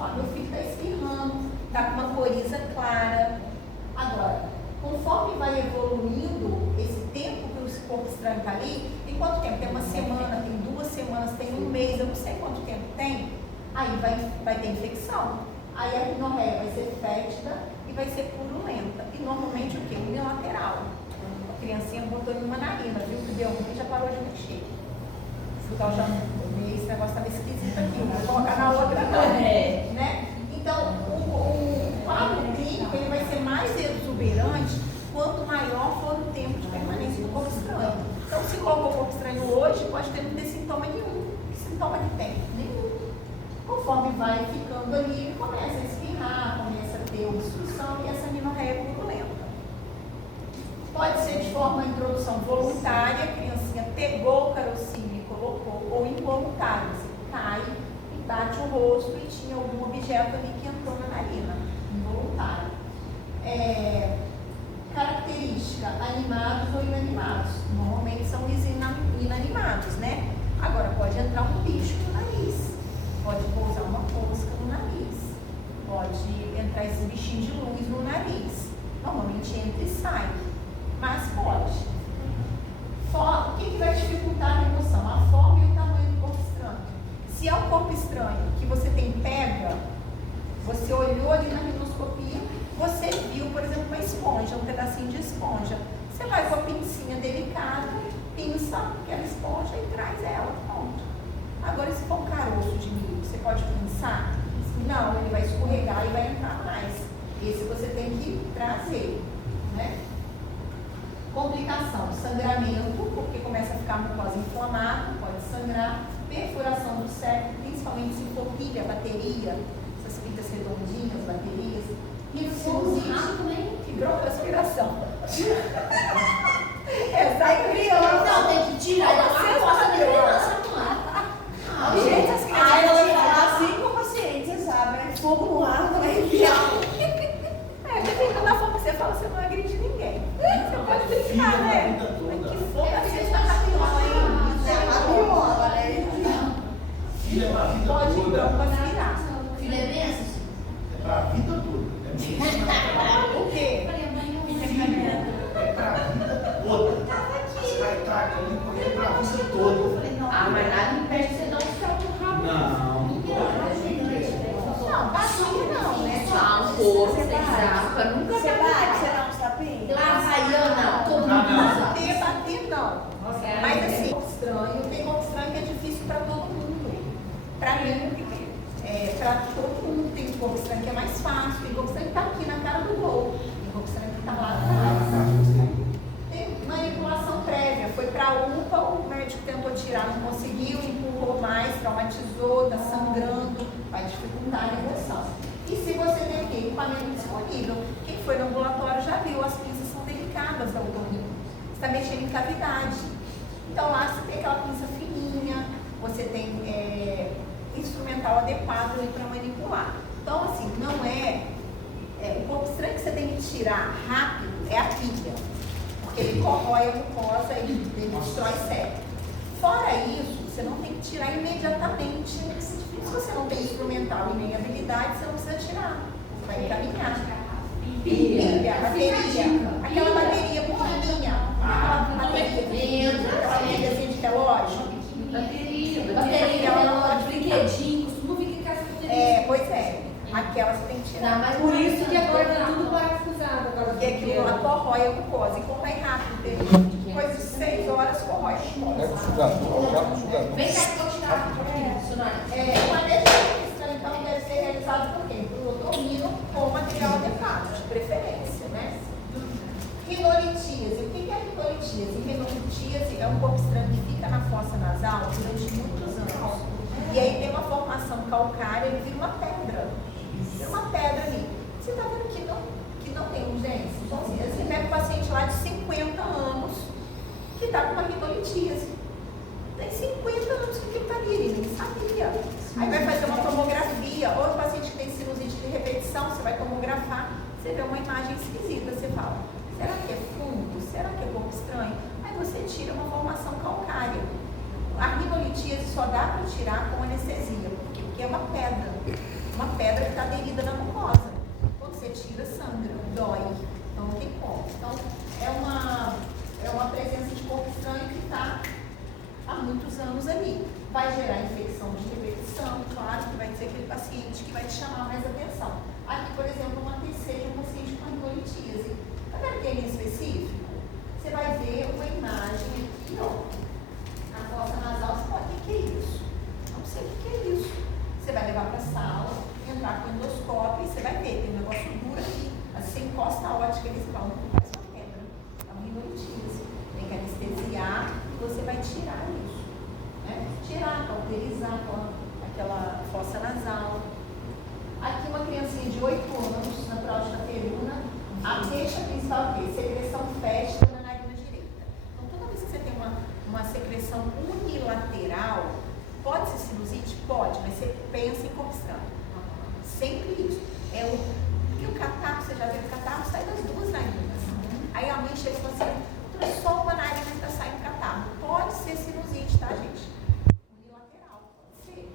Ó, meu filho está espirrando, está com uma coriza clara. Agora, conforme vai evoluindo esse tempo que o corpo estranho está ali, em quanto tempo? Tem uma semana, tem 2 semanas, tem um mês, eu não sei quanto tempo tem, aí vai ter infecção. Aí a rinorreia vai ser fétida e vai ser purulenta. E normalmente o quê? Unilateral. A criancinha botou em uma narina, viu que deu ruim e já parou de mexer. Então já esse negócio estava esquisito aqui, vou colocar na outra não. Né? Então, o quadro clínico ele vai ser mais exuberante quanto maior for o tempo de permanência do corpo estranho. Então, se colocou o corpo estranho hoje, pode não ter sintoma nenhum. Que sintoma que tem? Nenhum. Conforme vai ficando ali, ele começa a espirrar, começa a ter obstrução e essa rinorreia purulenta. Pode ser de forma introdução voluntária, a criancinha pegou o carocínio e colocou, ou involuntário, você cai e bate o rosto e tinha algum objeto ali que entrou na narina, involuntário. Característica, animados ou inanimados. Normalmente são os inanimados, né? Agora, pode entrar um bicho no nariz, pode pousar uma mosca no nariz, pode entrar esse bichinho de luz no nariz. Normalmente entra e sai, mas pode. O que vai dificultar a remoção? A forma e o tamanho do corpo estranho. Se é um corpo estranho que você tem pedra, você olhou ali na rinoscopia, você viu, por exemplo, uma esponja, um pedacinho de esponja. Você vai com a pincinha delicada, pinça aquela esponja e traz ela, pronto. Agora, se for um caroço de milho, você pode pinçar? Não, ele vai escorregar e vai entrar mais. Esse você tem que trazer, né? Complicação, sangramento, porque começa a ficar mucosa inflamada, pode sangrar, perfuração do cérebro, principalmente se for pilha, bateria, essas pilhas redondinhas, baterias, sinusite, fibroaspiração. Essa criança. Não, tem que tirar da costa da criança, mano. Gente, as crianças. Aí ela vai falar assim com o paciente, você sabe, né? Fogo no ar, não é enfiar. Dependendo da forma que você fala, você não agride ninguém. Você pode brincar, né? Mas que fogo a gente tá rapiola, hein? Filho é pra vida Pode toda. então aspirar. Filho é benção? É pra vida toda. O quê? É pra vida toda. Você vai tragando e correndo pra vida toda. Mas nada impede de você dar um salto rápido. Não. Não, baixinho não, né? Ah, um pouco, você sabe, nunca Você bate, você dá uns tapinhos? Havaiana, todo mundo. Bater não. Mas assim, estranho, tem corpo estranho que é difícil para todo mundo. Para mim, para todo mundo tem corpo estranho que é mais fácil. Tem corpo estranho que está aqui na cara do gol. Tem corpo estranho que está lá atrás. Tem manipulação prévia. Foi para a UPA, o médico tentou tirar, não conseguiu, empurrou mais, traumatizou, está sangrando, vai dificultar a remoção. E se você tem aqui equipamento disponível, quem foi no ambulatório já viu, as pinças são delicadas da otorrino. Você está mexendo em cavidade. Então lá você tem aquela pinça fininha, você tem instrumental adequado para manipular. Então assim, não o corpo estranho que você tem que tirar rápido é a pilha, porque ele corrói a mucosa e ele destrói cérebro. Fora isso, você não tem que tirar imediatamente. Se você não tem instrumental e nem habilidade, você não precisa tirar. Você vai encaminhar. Pilha, bateria. Aquela bateria pequenininha. Aquela bateriazinha de relógio. Bateria, relógio, brinquedinho, costuma vir com essa bateria. Pois é. Aquela você tem que tirar. Mas Por isso que agora tá tudo parafusado. Agora Porque aquilo lá corrói a mucosa. E corrói rápido. Tem coisa de 6 horas corrói a mucosa. Vem cá que eu vou tirar. O manejo da então deve ser realizado por quem? Por otorrino com material adequado, de preferência, né? Rinolitíase. O que é a rinolitíase? Rinolitíase é um corpo estranho que fica na fossa nasal durante muitos anos. E aí tem uma formação calcária, ele vira uma pedra. É uma pedra ali. Você está vendo que não tem urgência? Então, assim, você pega um paciente lá de 50 anos que está com uma rinolitíase. Tem 50 anos que ele está ali, ele nem sabia. Aí vai fazer uma tomografia, ou o paciente que tem sinusite de repetição, você vai tomografar, você vê uma imagem esquisita, você fala, será que é fungo? Será que é corpo estranho? Aí você tira uma formação calcária. A rinolitíase só dá para tirar com anestesia, porque é uma pedra. uma pedra que está aderida na mucosa. Quando você tira, sangra, dói. Então não tem como. Então é uma presença de corpo estranho que está há muitos anos ali. Vai gerar infecção de repetição, claro que vai ser aquele paciente que vai te chamar mais atenção. Aqui, por exemplo, uma TC de um paciente com amigdalitíase. Está vendo aquele específico? Você vai ver uma imagem aqui, ó. A fossa nasal, você fala, o que é isso? Não sei o que é isso. Você vai levar para a sala, entrar com o endoscópio e você vai ver, tem um negócio duro aqui. Assim, você encosta a ótica, eles falam, não faz uma quebra. É uma amigdalitíase. Tem que anestesiar e você vai tirar isso. Né? Tirar, cauterizar aquela fossa nasal. Aqui uma criancinha de 8 anos, natural de Cateruna, a queixa principal é o quê? Secreção fétida na narina direita. Então, toda vez que você tem uma secreção unilateral, pode ser sinusite? Pode, mas você pensa em corpo estranho. Sempre isso. E o catarro, você já viu, o catarro sai das duas narinas. Aí a mãe chega e fala assim, é só uma narina que está saindo catarro. Pode ser sinusite, tá, gente? Unilateral, pode ser.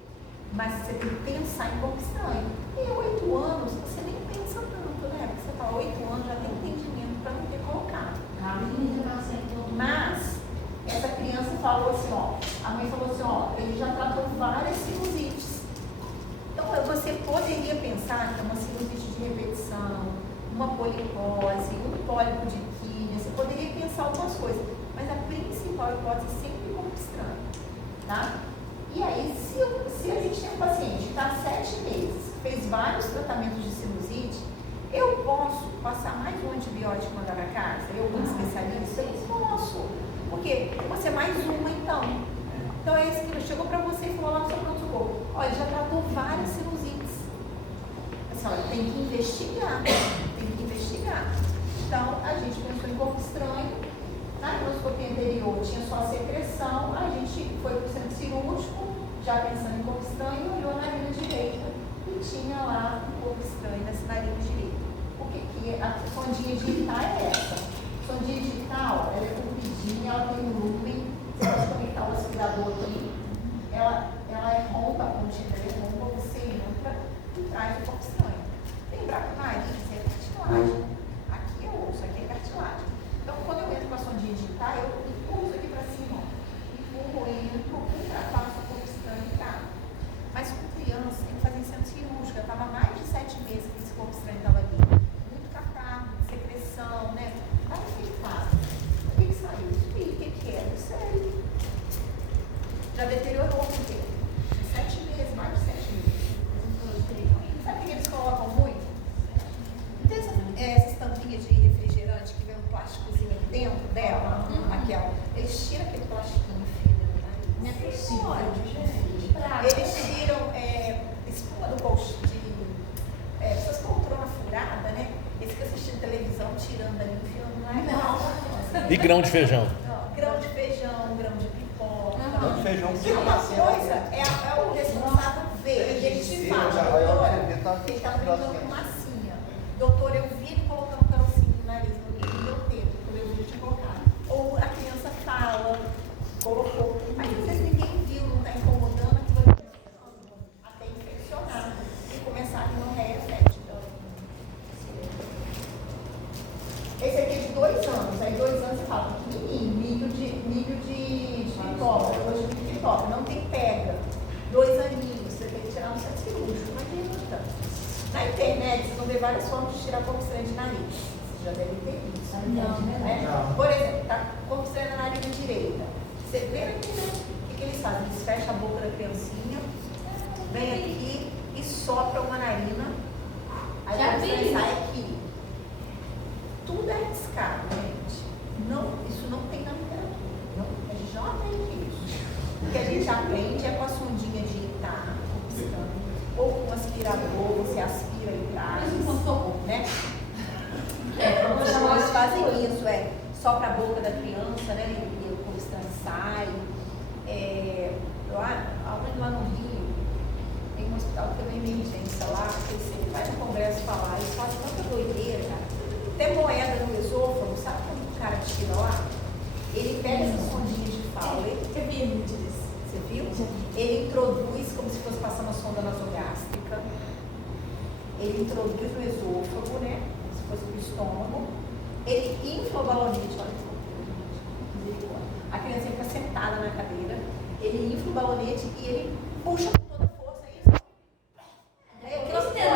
Mas você tem que pensar em corpo estranho. E 8 anos, você nem pensa tanto, né? Porque você fala, 8 anos já tem entendimento para não ter colocado. Mas, essa criança falou assim, ó, a mãe falou assim, ó, ele já tratou várias sinusites. Então, você poderia pensar que é uma sinusite de repetição, uma policose, um pólipo de químia, você poderia pensar algumas coisas, mas a principal hipótese é sempre corpo estranho, tá? E aí, se a gente tem um paciente que está há 7 meses, fez vários tratamentos de sinusite, eu posso passar mais um antibiótico e mandar para casa? Eu, como especialista, eu posso. Porque você é mais uma, então. Então, é esse que chegou para você e falou lá no seu pronto-socorro. Olha, já tratou várias sinusites. Assim, olha, tem que investigar. Tem que investigar. Então, a gente pensou em corpo estranho. Na endoscopia anterior tinha só secreção. A gente foi para o centro cirúrgico, já pensando em corpo estranho, e olhou a narina direita. E tinha lá um corpo estranho nessa narina direita. O que é? A sondinha digital é essa. A sondinha digital, ela é compridinha, ela tem um lumen. Você pode conectar o aspirador aqui. Ela é rompa, a pontinha dela é rompa, você entra e traz o corpo estranho. Tem buraco na nariz, é cartilagem. Aqui é osso, aqui é cartilagem. Então, quando eu entro com a sondinha digital, eu empurro isso aqui para cima, ó. Empurro, entro, faço o corpo estranho e trago. Mas com criança, tem que fazer em centro cirúrgico. Eu estava mais de 7 meses que esse corpo estranho estava ali. Muito catarro, secreção, né? Estava infectado. O que saiu? Filho, o que é? Não sei. Já deteriorou o quê? 7 meses, mais de 7 meses. Sabe o que eles colocam muito? Essas tampinhas de refrigerante que vem um plásticozinho aqui dentro dela, aquela. Eles tiram aquele plastiquinho fino do nariz. Não é possível, gente. Eles tiram espuma do colchão, pessoas com poltrona furada, né? Eles ficam assistindo televisão, tirando ali, enfiando lá. Não. E grão de feijão? Grão de feijão, grão de pipoca. Grão de feijão E uma coisa é o responsável ver. Ele te fala, doutora, ele está brincando com massinha. Doutor, eu vi ele colocando carocinho no nariz, no meu tempo, quando eu vi ele te colocar. Ou a criança fala, colocou. Mas às vezes ninguém viu, não está incomodando, aquilo ali até infeccionar e começar a hemorreia fétida. Esse aqui é de 2 anos, aí 2 anos você fala, pequenininho, milho de pipoca, hoje de pipoca, não tem pedra. 2 aninhos, você tem que tirar no centro cirúrgico, não adianta. Na internet, vocês vão ver várias formas de tirar corpo estranho de nariz. Vocês já devem ter visto. Não, né? Não. Por exemplo, tá corpo estranho na narina direita. Você vê aqui, né? O que eles fazem? Eles fecham a boca da criancinha, vem aqui e sopram uma narina. Aí Já a vi. criança sai aqui. Tudo é arriscado, gente. Não, isso não tem na literatura. Não, a gente não aprende isso. O que a gente aprende é com a sondinha de irritar, ou com um aspirador, você aspira e traz. Né? Eles fazem isso, só para a boca da criança, né? E o corpo estranho sai. Lá no Rio, tem um hospital que tem uma emergência lá, que sempre vai no congresso falar, eles fazem tanta doideira, cara. Tem moeda no esôfago, sabe quando o cara tira lá? Ele pega essa sondinha de Fowler. Eu vi muito disso. Você viu? Ele introduz como se fosse passando a sonda nasogástrica. ele introduz o esôfago, né? Se fosse o estômago, ele infla o balonete, olha só. A criança fica sentada na cadeira, ele infla o balonete e ele puxa com toda a força. Aí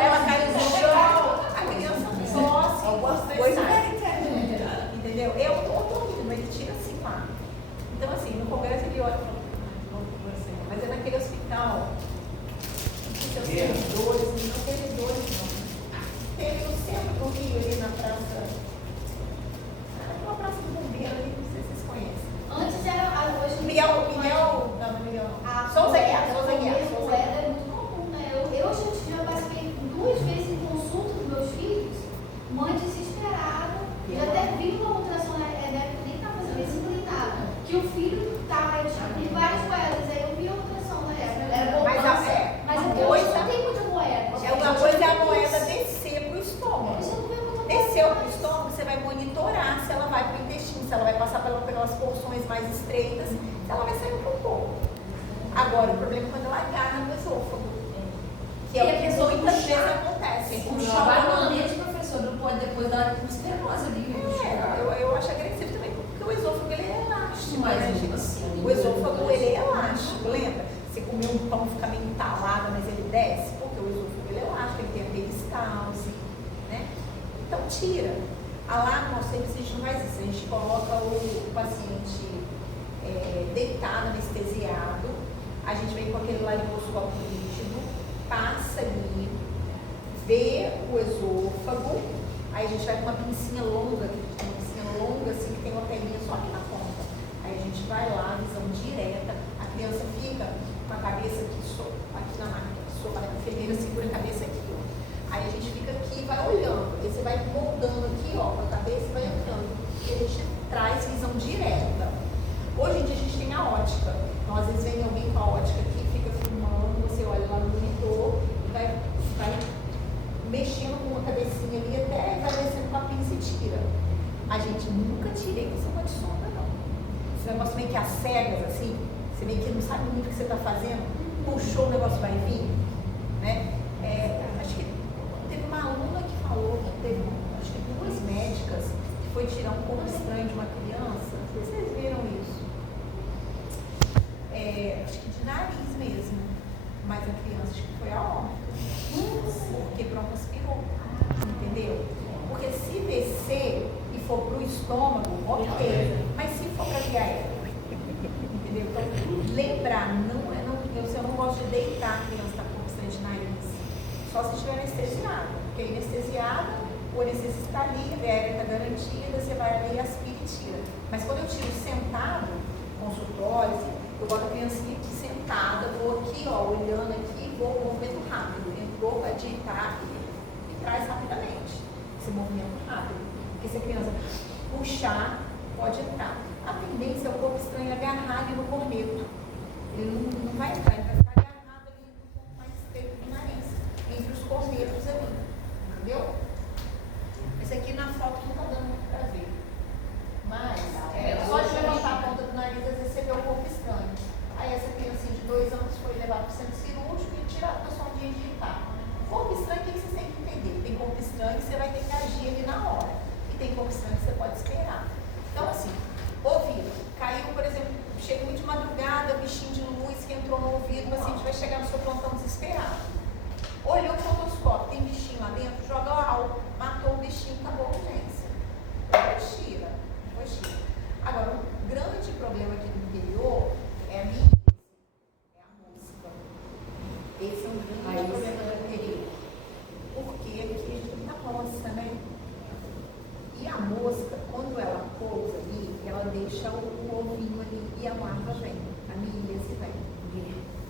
ela cai no chão, a criança tosse, entendeu? Eu tô rindo, mas ele tira assim lá. Então, assim, no congresso ele olha e fala, mas é naquele hospital, seus servidores, não servidores, não. Teve no centro do Rio, ali na praça, uma praça do bombeiro ali, não sei se vocês conhecem. Antes era hoje. Miguel, Souza Guiar. É muito comum, né? Eu já participei 2 vezes em consulta dos meus filhos, mãe desesperada, já até vi uma ultrassom, nem estava fazendo disciplinada, que o filho estava de várias moedas, aí eu vi a ultrassom na época, era poupança, mas hoje não tem muita moeda. Uma coisa é a moeda descer para o estômago. Desceu para o estômago, você vai monitorar se ela vai para o intestino, se ela vai passar pelas porções mais estreitas, se ela vai sair um pouco. Agora, o problema é quando ela agarra no esôfago, que é o que muitas vezes acontece. Puxar o balonete, professor, não pode depois dar uma esterose ali. Eu acho agressivo também, porque o esôfago ele é elástico. Mas, né, gente? assim, O esôfago ele é elástico, lembra? Você comer um pão fica meio entalado, mas ele desce, porque o esôfago ele é elástico, ele tem a peristalse, né? Então tira. Lá no nosso serviço a gente não faz isso, a gente coloca o paciente deitado, anestesiado, a gente vem com aquele laringoscópio líquido, passa ali, vê o esôfago, aí a gente vai com uma pincinha longa, assim, que tem uma perninha só aqui na ponta. Aí a gente vai lá, visão direta, a criança fica com a cabeça aqui na máquina, a enfermeira segura a cabeça aqui, ó. Aí a gente fica aqui e vai olhando, aí você vai moldando aqui, ó, com a cabeça e vai entrando, e a gente traz visão direta. Hoje em dia a gente tem a ótica, então às vezes vem alguém com a ótica aqui, fica filmando, você olha lá no monitor e vai mexendo com uma cabecinha ali até vai descendo com a pinça e tira. A gente nunca tira indução de sonda, não. Esse negócio meio que às cegas, assim, você meio que não sabe muito o que você está fazendo, puxou, o negócio vai vir, né? Acho que teve uma aluna que falou que teve, acho que 2 médicas que foi tirar um corpo estranho de uma criança, não sei se vocês viram isso. Acho que de nariz mesmo, mas a criança acho que foi a óbito, porque broncoaspirou, entendeu? Porque se descer e for para o estômago, ok, mas se for para a via aérea, entendeu? Então, lembrar, eu não gosto de deitar a criança que está com corpo de nariz, só se estiver anestesiada, porque anestesiada, o anestesista está ali, a via aérea está garantida, você vai ali e aspira e tira. Mas quando eu tiro sentado, consultório, eu boto a criancinha aqui sentada, vou aqui, ó, olhando aqui, vou movimento rápido, entrou, vai digitar e traz rapidamente esse movimento rápido. Porque se a criança puxar, pode entrar. A tendência é o corpo estranho agarrar ali no corneto. Ele não vai entrar, ele vai ficar agarrado ali no ponto mais estreito do nariz, entre os cornetos ali. Entendeu? Esse aqui na foto não está dando muito para ver. Mas, só de levantar a ponta do nariz, às vezes você vê o corpo estranho. Aí essa criancinha de 2 anos foi levada para o centro cirúrgico e tirada da sondinha digital. Corpo estranho, o que vocês têm que entender? Tem corpo estranho que você vai ter que agir ali na hora. E tem corpo estranho que você pode esperar. Então, assim, ouvido. Caiu, por exemplo, chega muito de madrugada, bichinho de luz que entrou no ouvido, o paciente vai chegar no seu plantão desesperado. Olhou o fotoscópio, tem bichinho lá dentro, joga álcool, matou o bichinho, acabou a urgência. Depois tira. Agora, o grande problema aqui no interior é a míase, é a mosca. Esse é um grande problema do interior. Porque aqui a gente tem muita mosca, né? E a mosca, quando ela pousa ali, ela deixa o ovinho ali e a larva vem, a míase vem.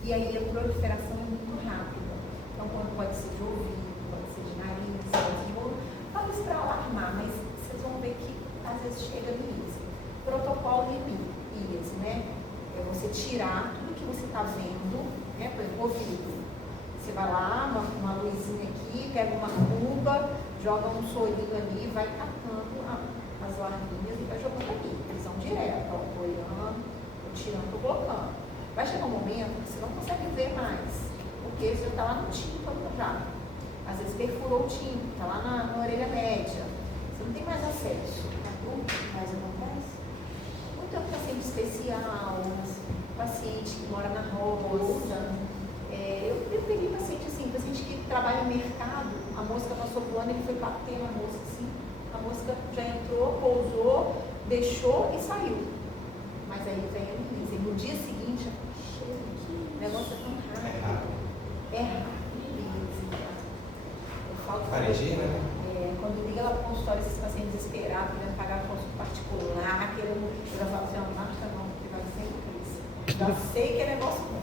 E aí a proliferação é muito rápida. Então, quando pode ser de ouvido, pode ser de nariz, pode ser de olho, vamos para alarmar, mas vocês vão ver que às vezes chega míase. Protocolo de míase, né? É você tirar tudo que você está vendo, né? Por exemplo, ouvido. Você vai lá, uma luzinha aqui, pega uma cuba, joga um sorinho ali, vai catando as larvinhas e vai jogando ali. Visão direta, ó, olhando, tirando, colocando. Vai chegar um momento que você não consegue ver mais, porque você está lá no tímpano já. Às vezes perfurou o tímpano, está lá na orelha média. Você não tem mais acesso. Mas acontece. Muito é um paciente especial, paciente que mora na roça. Eu peguei paciente assim, paciente que trabalha no mercado, a mosca passou por ano, ele foi bater na mosca assim, a mosca já entrou, pousou, deixou e saiu. Mas aí vem a Elisa, e no dia seguinte, o negócio é tão rápido. É rápido. Eu falo Varejeira, né? quando liga lá para o consultório, esses pacientes desesperados, querendo pagar consulta particular, querendo. Eu já falo assim, não marca não, porque vai ser isso. Já sei que é negócio bom.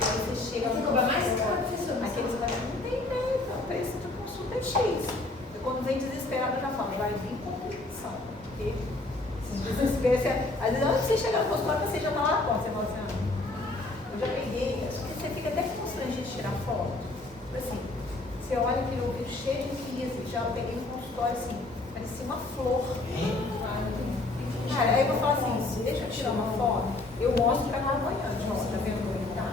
Aí você chega Você cobra mais caro, professor? aqueles que não tem jeito, o preço da consulta é X. Eu, quando vem desesperado, eu já falo, vai vir complicação. Porque esses desesperos, às vezes antes de você chegar no consultório, você já está lá na porta. Você fala assim, eu já peguei, só que você fica até constrangido de tirar foto. Assim, você olha aquele ouvido cheio de fias, já peguei no consultório assim, parecia uma flor. Aí eu vou falar assim, deixa eu tirar uma foto, eu mostro para a acompanhante, ó, tá vendo como ele tá?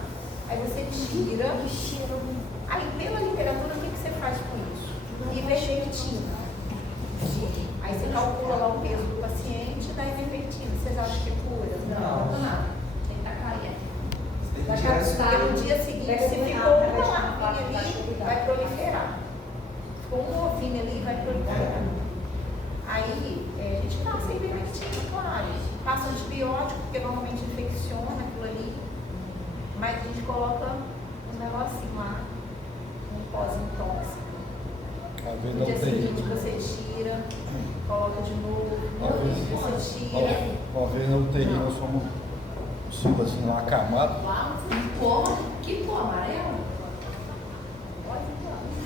Aí você tira, aí pela literatura, o que você faz com isso? Ivermectina. Aí você calcula lá o peso do paciente e dá ivermectina. Vocês acham que cura? Não. Tem que tacar aí. Porque no dia seguinte, se ficou uma larvinha ali, vai proliferar. Ficou um ovinho ali, vai proliferar. Aí, a gente passa ivermectina, claro. Passa antibiótico, porque normalmente infecciona aquilo ali. Mas a gente coloca um negocinho lá, um pozinho tóxico. No dia seguinte você tira, coloca de novo, você tira. Uma vez na UTI nós fomos subindo assim numa camada. Que cor? Amarelo?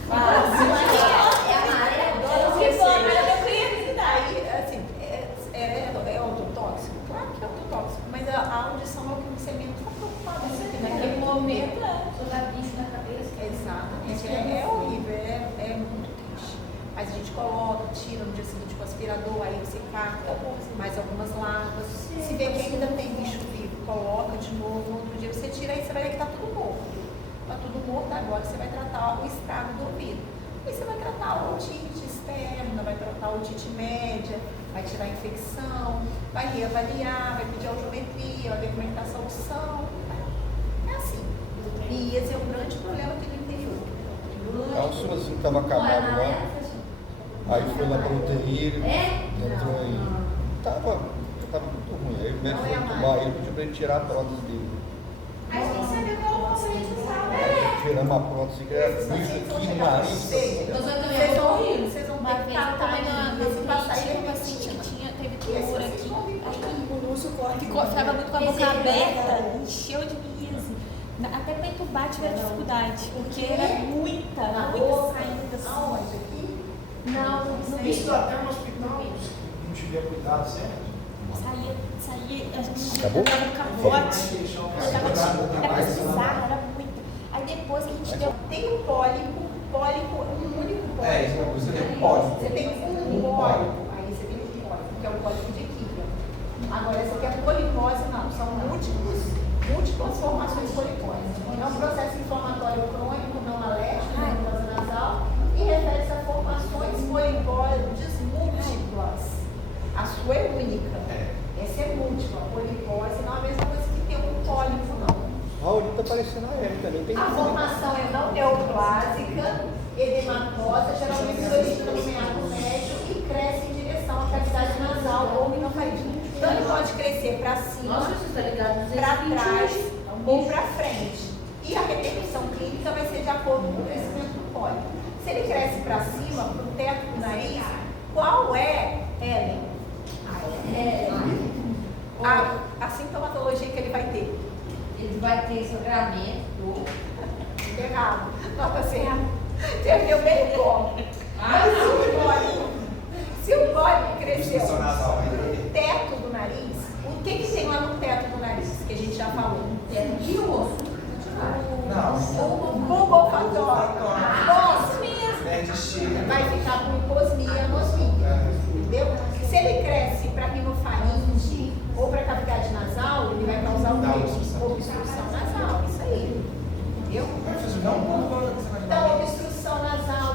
É amarelo? Que cor? Eu queria visitar. Aí, assim, é autotóxico? Claro que é autotóxico, mas a audição é o que você menos está preocupado. Naquele momento, só dá bicho na cabeça. Exatamente, é horrível, é muito triste. Mas a gente coloca, tira no dia seguinte com o aspirador, aí você capta mais algumas larvas. Se vê que ainda tem bicho vivo, coloca de novo, no outro dia você tira, aí você vai ver que está tudo morto. Está tudo morto, agora você vai tratar o estrago do ouvido. Aí você vai tratar a otite externa, vai tratar a otite média, vai tirar a infecção, vai reavaliar, vai pedir audiometria, vai ver como é que está essa audição. É assim. E esse é um grande problema aqui no interior. Aí o senhor assim estava acamado lá. Aí foi lá para UTI, ele entrou aí. Tava muito ruim. Aí o médico foi tomar ele, pediu para ele tirar a prótese dele. A gente tem que saber qual o paciente sabe. Tiramos a prótese que era bicho aqui no nariz. Vocês vão Uma ter que vez eu tratar tava isso, passar tinha um ivermectina. paciente que teve tumor aqui, aí O nosso corte. ficava muito com a boca aberta, encheu de miase. Até para entubar tiveram dificuldade, porque era muita saída assim. Aonde? Aqui? Não, no Isso bicho. até no hospital, se não tiver cuidado, certo? Saía, a gente Acabou? tava no capote, era bizarro, era muito. Aí depois que a gente deu. Tem um pólipo, um único pólipo. Você tem um pólipo. Você tem um pólipo, aí você tem um pólipo, que é o pólipo de Kiefer. Agora, essa aqui é polipose, não, são múltiplas formações polipóicas. É um processo inflamatório crônico, não alérgico, na mucosa nasal, e refere-se a formações polipóides múltiplas. A sua é única. Essa é múltipla. Polipose não é a mesma coisa que ter um pólipo, não. A Raul tá parecendo a Érica, nem tem A formação é não neoplásica, edematosa, geralmente se origina no meato médio e cresce em direção à cavidade nasal ou minofaringe. Então ele pode crescer para cima, para trás ou para frente. E a repercussão clínica vai ser de acordo com o crescimento do pólipo. Se ele cresce para cima, para o teto do nariz, qual é, Ellen? A sintomatologia que ele vai ter? Ele vai ter sangramento. Errado. Nota certa. Entendeu bem como? Se o pólipo cresceu no teto do nariz, o que tem lá no teto do nariz? Que a gente já falou. Teto de osso. O bulbo olfatório. Vai ficar com hiposmia, anosmia. Entendeu? Se ele cresce para rinofaringe ou para cavidade nasal, ele vai causar o quê? Obstrução nasal. Isso aí. Entendeu? Então, obstrução nasal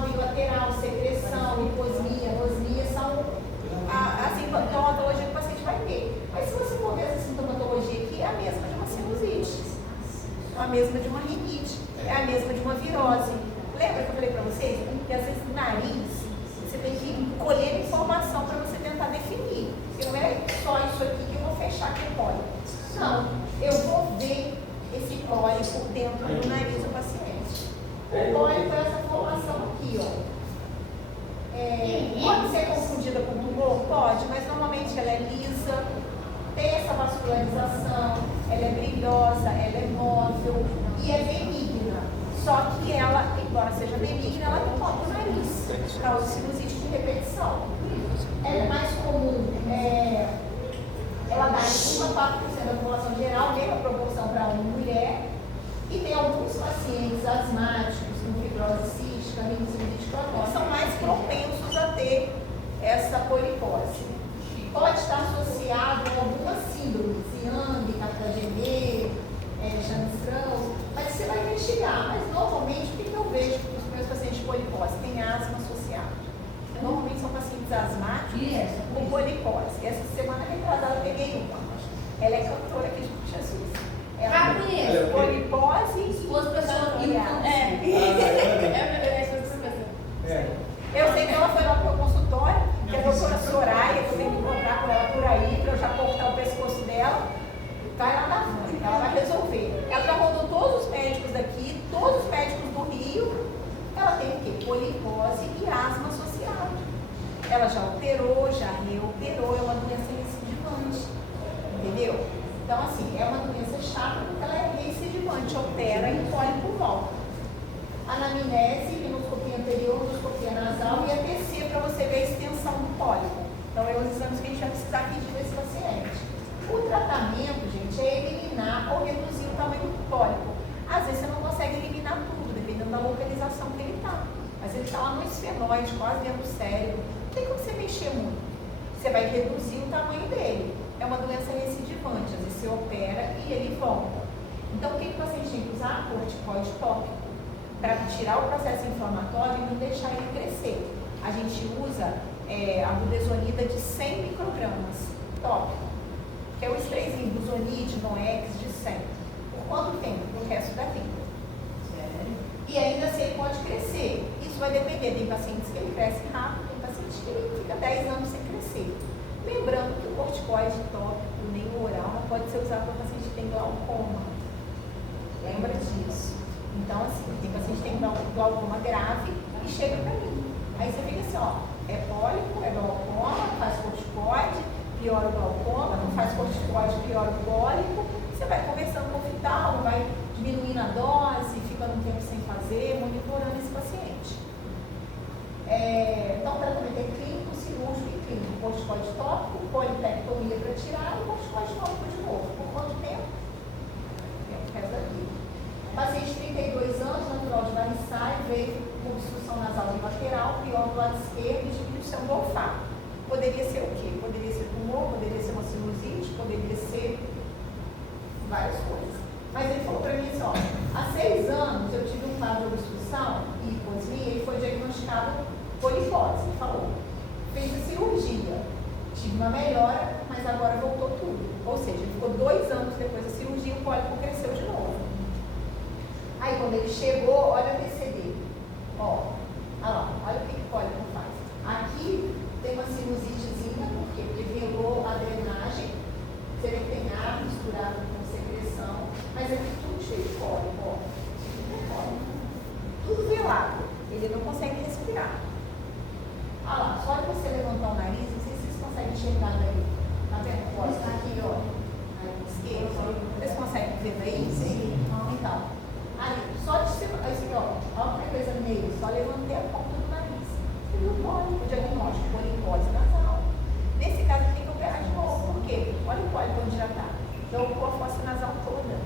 a mesma de uma rinite, é a mesma de uma virose. Lembra que eu falei para vocês? Que às vezes o nariz, você tem que colher informação para você tentar definir. Porque não é só isso aqui que eu vou fechar com o pólipo. Não, eu vou ver esse pólipo dentro do nariz do paciente. O pólipo é essa formação aqui, ó. Pode ser confundida com tumor? Pode, mas normalmente ela é lisa, tem essa vascularização, ela é brilhosa, ela é móvel e é benigna. Só que ela, embora seja benigna, ela não toca o nariz, causa sinusite de repetição. Ela é mais comum, ela dá 1 a 4% da população geral, mesma proporção para homem e mulher, e tem alguns pacientes asmáticos, com fibrose cística, rinite crônica, que são mais propensos a ter essa polipose. Pode estar associado a algumas síndromes, Young, Cartagena, Janstrão, mas você vai investigar. Mas normalmente, o que eu vejo nos meus pacientes de polipose? Tem asma associado. Normalmente são pacientes asmáticos com polipose. Essa semana retrasada eu peguei uma. Ela é cantora aqui de Jesus. Ela tem polipose. Os Eu sei que ela foi lá para o consultório, que a doutora Soraya, que eu tenho que encontrar com ela por aí, para eu já cortar o pescoço dela. Vai lá na frente, ela vai resolver. Ela já rodou todos os médicos daqui, todos os médicos do Rio. Ela tem o quê? Polipose e asma associado. Ela já operou, já reoperou, é uma doença recidivante. Entendeu? Então, assim, é uma doença chata porque ela é recidivante, opera e o pólipo volta. Anamnese, endoscopia anterior, endoscopia nasal e a TC para você ver a extensão do pólipo. Então, é os exames que a gente vai precisar pedir desse paciente. O tratamento, gente, é eliminar ou reduzir o tamanho do pólipo. Às vezes você não consegue eliminar tudo, dependendo da localização que ele está. Mas ele está lá no esfenoide, quase dentro do cérebro. Não tem como você mexer muito. Você vai reduzir o tamanho dele. É uma doença recidivante, às vezes você opera e ele volta. Então, o que o paciente tem que usar? Corticoide tópico, para tirar o processo inflamatório e não deixar ele crescer. A gente usa a budesonida de 100 microgramas tópico, que é o sprayzinho budesonide, Noex de 100. Por quanto tempo? Pro resto da vida. E ainda assim ele pode crescer. Isso vai depender. Tem pacientes que ele cresce rápido, tem pacientes que ele fica 10 anos sem crescer. Lembrando que o corticoide tópico, nem o oral, não pode ser usado para paciente que tem glaucoma. Lembra disso. Então, assim, tem paciente que tem glaucoma grave e chega para mim. Aí você fica assim, ó, é pólipo, é glaucoma, faz corticoide, piora o glaucoma, não faz corticoide, piora o pólipo. Você vai conversando com o oftalmo, vai diminuindo a dose, fica um tempo sem fazer, monitorando esse paciente. Então, o tratamento é clínico, cirúrgico e clínico. Corticoide tópico, polipectomia para tirar e corticoide tópico de novo. Por quanto tempo? Tempo resto da vida. Paciente de 32 anos, natural de varicela, veio com obstrução nasal bilateral, pior do lado esquerdo e diminuição do olfato. Poderia ser o quê? Poderia ser tumor, poderia ser uma sinusite, poderia ser várias coisas. Mas ele falou para mim assim, ó, há 6 anos eu tive um quadro de obstrução e hiposmia e foi diagnosticado polipose. Ele falou, fez a cirurgia, tive uma melhora, mas agora voltou tudo. Ou seja, ele ficou 2 anos depois da cirurgia e o pólipo cresceu de novo. Aí quando ele chegou, olha a TCD. Ó, olha o que o pólipo faz. Aqui tem uma sinusitezinha, por quê? Porque velou a drenagem, você vê que tem ar misturado com secreção, mas aqui tudo cheio de pólipo, ó. Tudo velado. Ele não consegue respirar. Olha lá, só de você levantar o nariz, não sei se vocês conseguem enxergar daí. Tá vendo? Ó, está aqui, ó. Na esquerda. Vocês conseguem ver daí? Sim. Então. Ali, só de cima, assim, ó, olha que coisa meio, só levantei a ponta do nariz. Você viu o pólipo, o diagnóstico, polipose nasal. Nesse caso, tem que operar de novo, por quê? Olha o pólipo onde já está. Já ocupou a fossa nasal toda.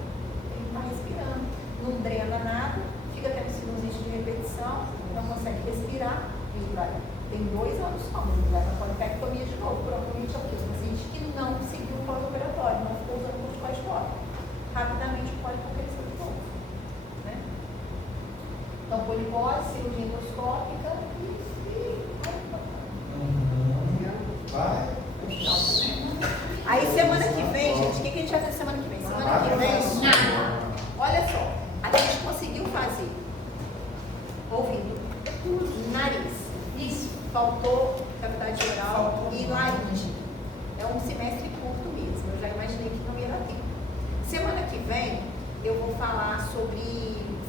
Ele está respirando, não drena nada, fica tendo sinusite de repetição, não consegue respirar, e vai. Tem 2 anos só, mas ele vai para a polipectomia de novo. Provavelmente é o quê? Um paciente que não seguiu o pós-operatório, não ficou usando corticoide tópico. Rapidamente o pólipo cresceu de novo. Então, polipose, cirurgia endoscópica Vai. Aí, semana que vem, gente, o que a gente vai fazer semana que vem? Semana que vem, olha só,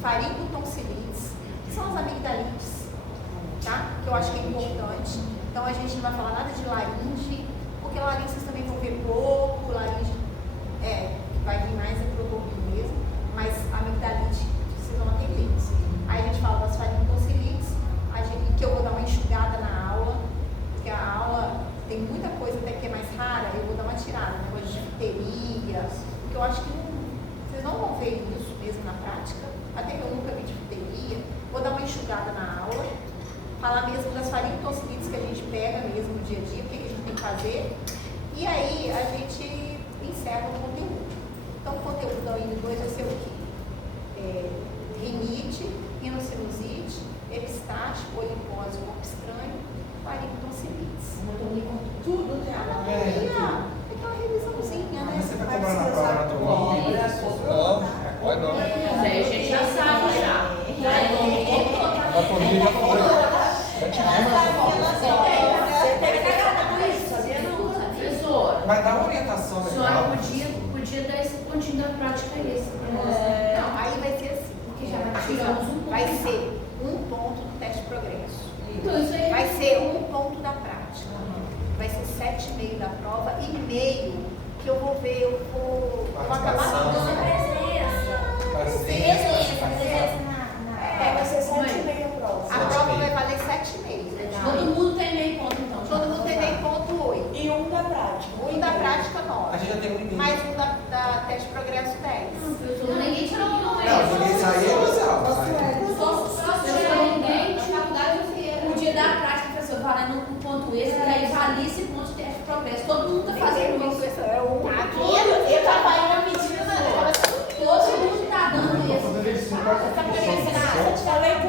faringotonsilites, que são as amigdalites, tá? Que eu acho que é importante. Então a gente não vai falar nada de laringe, porque laringe vocês também vão ver pouco, laringe vai vir mais pro corpo mesmo, mas amigdalite vocês vão atender. Aí a gente fala das faringotonsilites, que eu vou dar uma enxugada na aula, porque a aula tem muita coisa até que é mais rara, eu vou dar uma tirada, né? Coisa de difteria, que eu acho que vocês não vão ver isso mesmo na prática, até que eu nunca vi difteria. Vou dar uma enxugada na aula, falar mesmo das faringotonsilites que a gente pega mesmo no dia a dia, o que a gente tem que fazer, e aí a gente encerra o conteúdo. Então, o conteúdo da UIN 2 vai ser o quê? Rinite, rinocinusite, epistaxe, polipose, corpo estranho, faringotonsilites. Tudo, né? Anatomia, aquela revisãozinha, né? Você vai cobrar na prova anatomia? Não, vai não. Mas aí a gente já sabe já. Anatomia já foi. Já tivemos. Você tem que cagar com isso, sabia não? Professora, Vai dar uma orientação a senhora legal. podia dar esse pontinho da prática aí. Não, aí vai ser assim. Porque já tiramos um ponto. Vai ser um ponto do teste de progresso. Então isso aí Vai ser um ponto da prática. Vai ser 7,5 da prova e meio que eu vou ver, eu vou acabar Participação. dando Vai ser 7,5 a prova. A prova vai valer 7,5. todo mundo tem meio ponto então. Todo mundo tem meio ponto 8. E um da prática. Um da prática A 9. gente já tem um limite. Mais um da teste de progresso 10. Professor, ninguém tirou um Não, porque isso aí é você. Só ninguém de faculdade podia dar a prática, professor, valendo um ponto extra, aí valia esse ponto de teste de progresso. Todo mundo tá fazendo isso. Aqui eu tava indo a medida, Todo mundo tá dando isso. Você deve ser parte da Tá função. pensando, Falei com